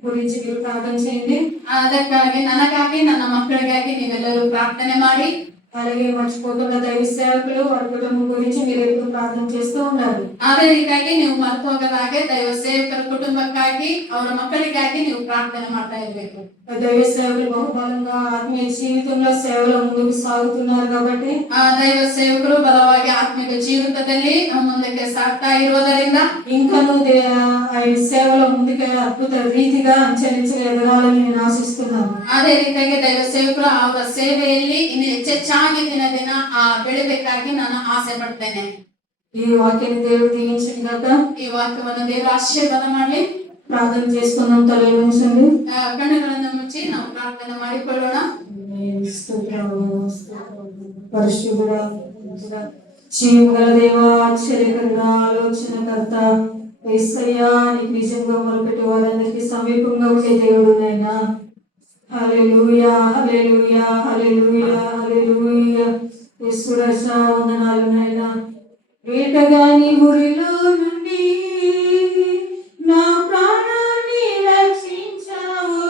గురించి మీరు ప్రార్థన చేయండి. ಅದಕ್ಕಾಗಿ ನನಗಾಗಿ, ನನ್ನ ಮಕ್ಕಳಿಗಾಗಿ ನೀವೆಲ್ಲರೂ ಪ್ರಾರ್ಥನೆ ಮಾಡಿ. అలాగే మర్చిపోకుండా దైవ సేవకులు వారి కుటుంబం గురించి మీరు ఎప్పుడు ప్రార్థన చేస్తూ ఉండాలి. ಅದೇ ರೀತಿಯಾಗಿ ನೀವು ಮರೆತು ಹೋಗದ ಹಾಗೆ ದೈವ ಸೇವಕರ ಕುಟುಂಬಕ್ಕಾಗಿ, ಅವರ ಮಕ್ಕಳಿಗಾಗಿ ನೀವು ಪ್ರಾರ್ಥನೆ ಮಾಡ್ತಾ ಇರಬೇಕು. దైవ సేవకులు బహుబలంగా ఆత్మీయ జీవితంలో సేవలో ముందుకు సాగుతున్నారు కాబట్టి, ದೈವ ಸೇವಕರು ಬಲವಾಗಿ ಆತ್ಮಿಕ ಜೀವಿತದಲ್ಲಿ ಮುಂದಕ್ಕೆ ಸಾಗ್ತಾ ಇರುವುದರಿಂದ ఇంకనూ ఆయన సేవలో ముందుకు అద్భుత రీతిగా అంచెలించగా ఎదగాలని నేను ఆశిస్తున్నాను. ಅದೇ ರೀತಿಯಾಗಿ ದೈವ ಸೇವಕರು ಅವರ ಸೇವೆಯಲ್ಲಿ ಇನ್ನು ಹೆಚ್ಚೆಚ್ಚಾಗಿ ದಿನ ಬೆಳಿಬೇಕಾಗಿ ನಾನು ಆಸೆ ಪಡ್ತೇನೆ. ఈ వాక్యాన్ని దేవుడు దీవించిన గాక. ಈ ವಾಕ್ಯವನ್ನು ದೇವರ ಆಶೀರ್ವಾದ ಮಾಡಿ. ప్రార్థన చేసుకుందాం. తలలు ఉంచండి. ಕಣ್ಣುಗಳನ್ನು ಮುಚ್ಚಿ ನಾವು ಪ್ರಾರ್ಥನೆ ಮಾಡಿಕೊಳ್ಳೋಣ. పరిశుద్ధుడా, జీవగల దేవా, ఆశ్చర్యకరుడా, ఆలోచనకర్త యేసయ్యా, నీకు నిజంగా మొదలుపెట్టి వారందరికీ సమీపంగా ఉండే దేవుడు నైనా. హల్లెలూయా, హల్లెలూయా, హల్లెలూయా, హల్లెలూయా. యేసురాజా, వందనాలు నైనా. వేటగాని ఊరిలో నుండి నా ప్రాణాన్ని రక్షించావు,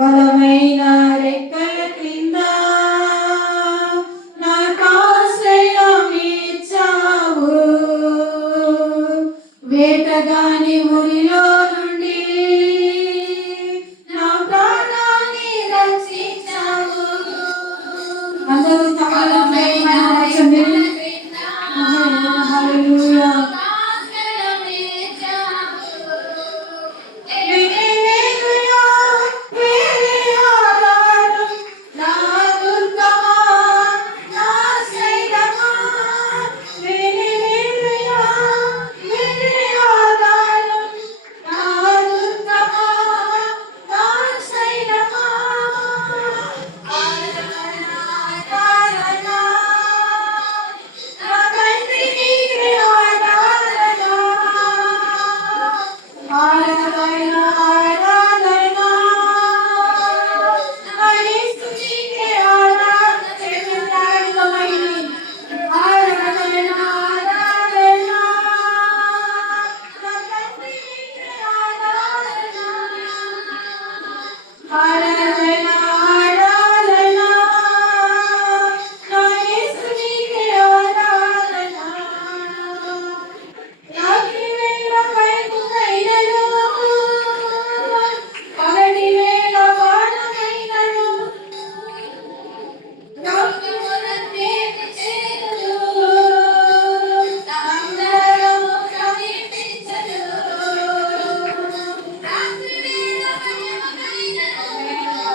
బలమైన ఆరాధన ఆరాధన నా యేసునికే ఆరాధన రాత్రి వేళ వైపుకైనను పగటి వేళ వానమైనను లోకమునందే చేరును అందరము కనిపించదు రాత్రి వేళ వైపుకైనను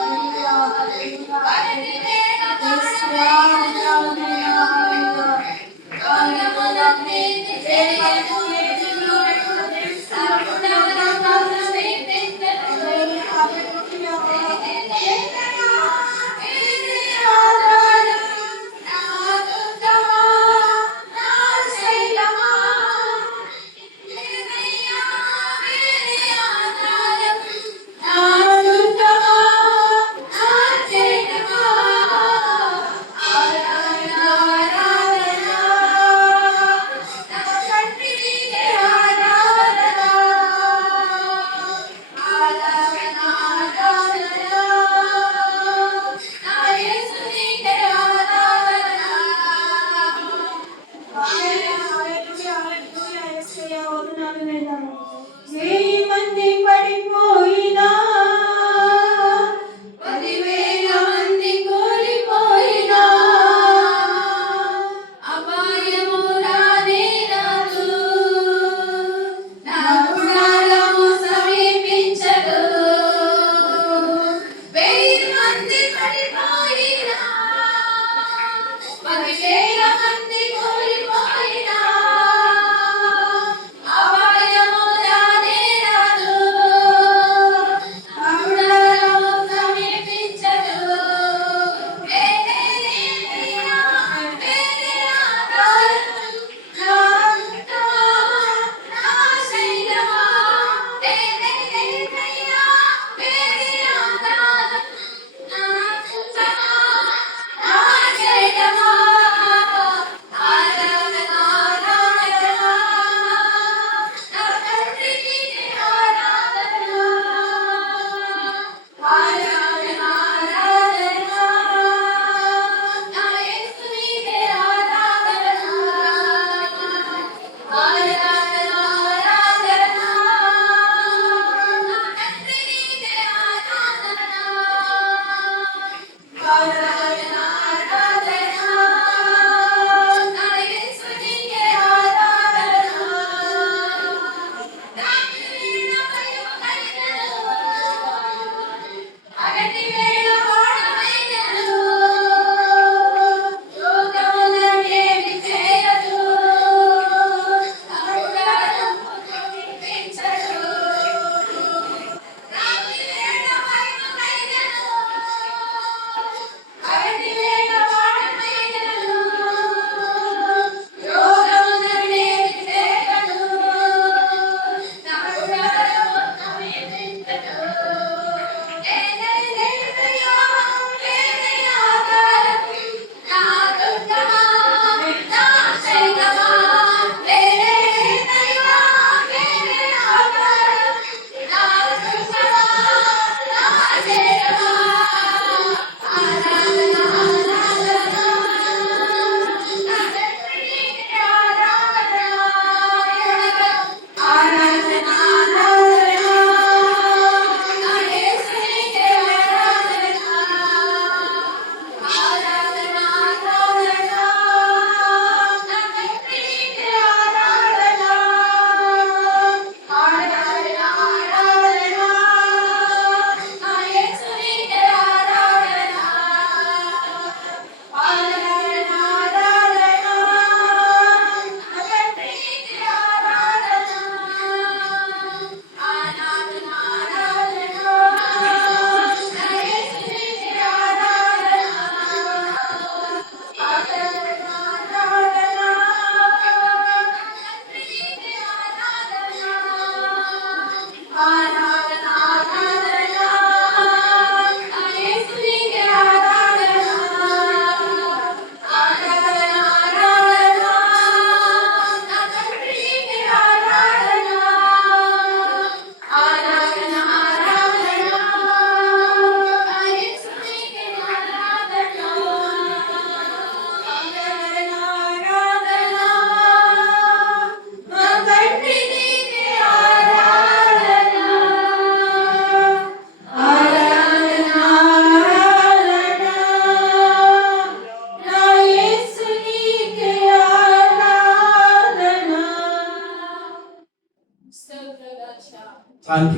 Thank you.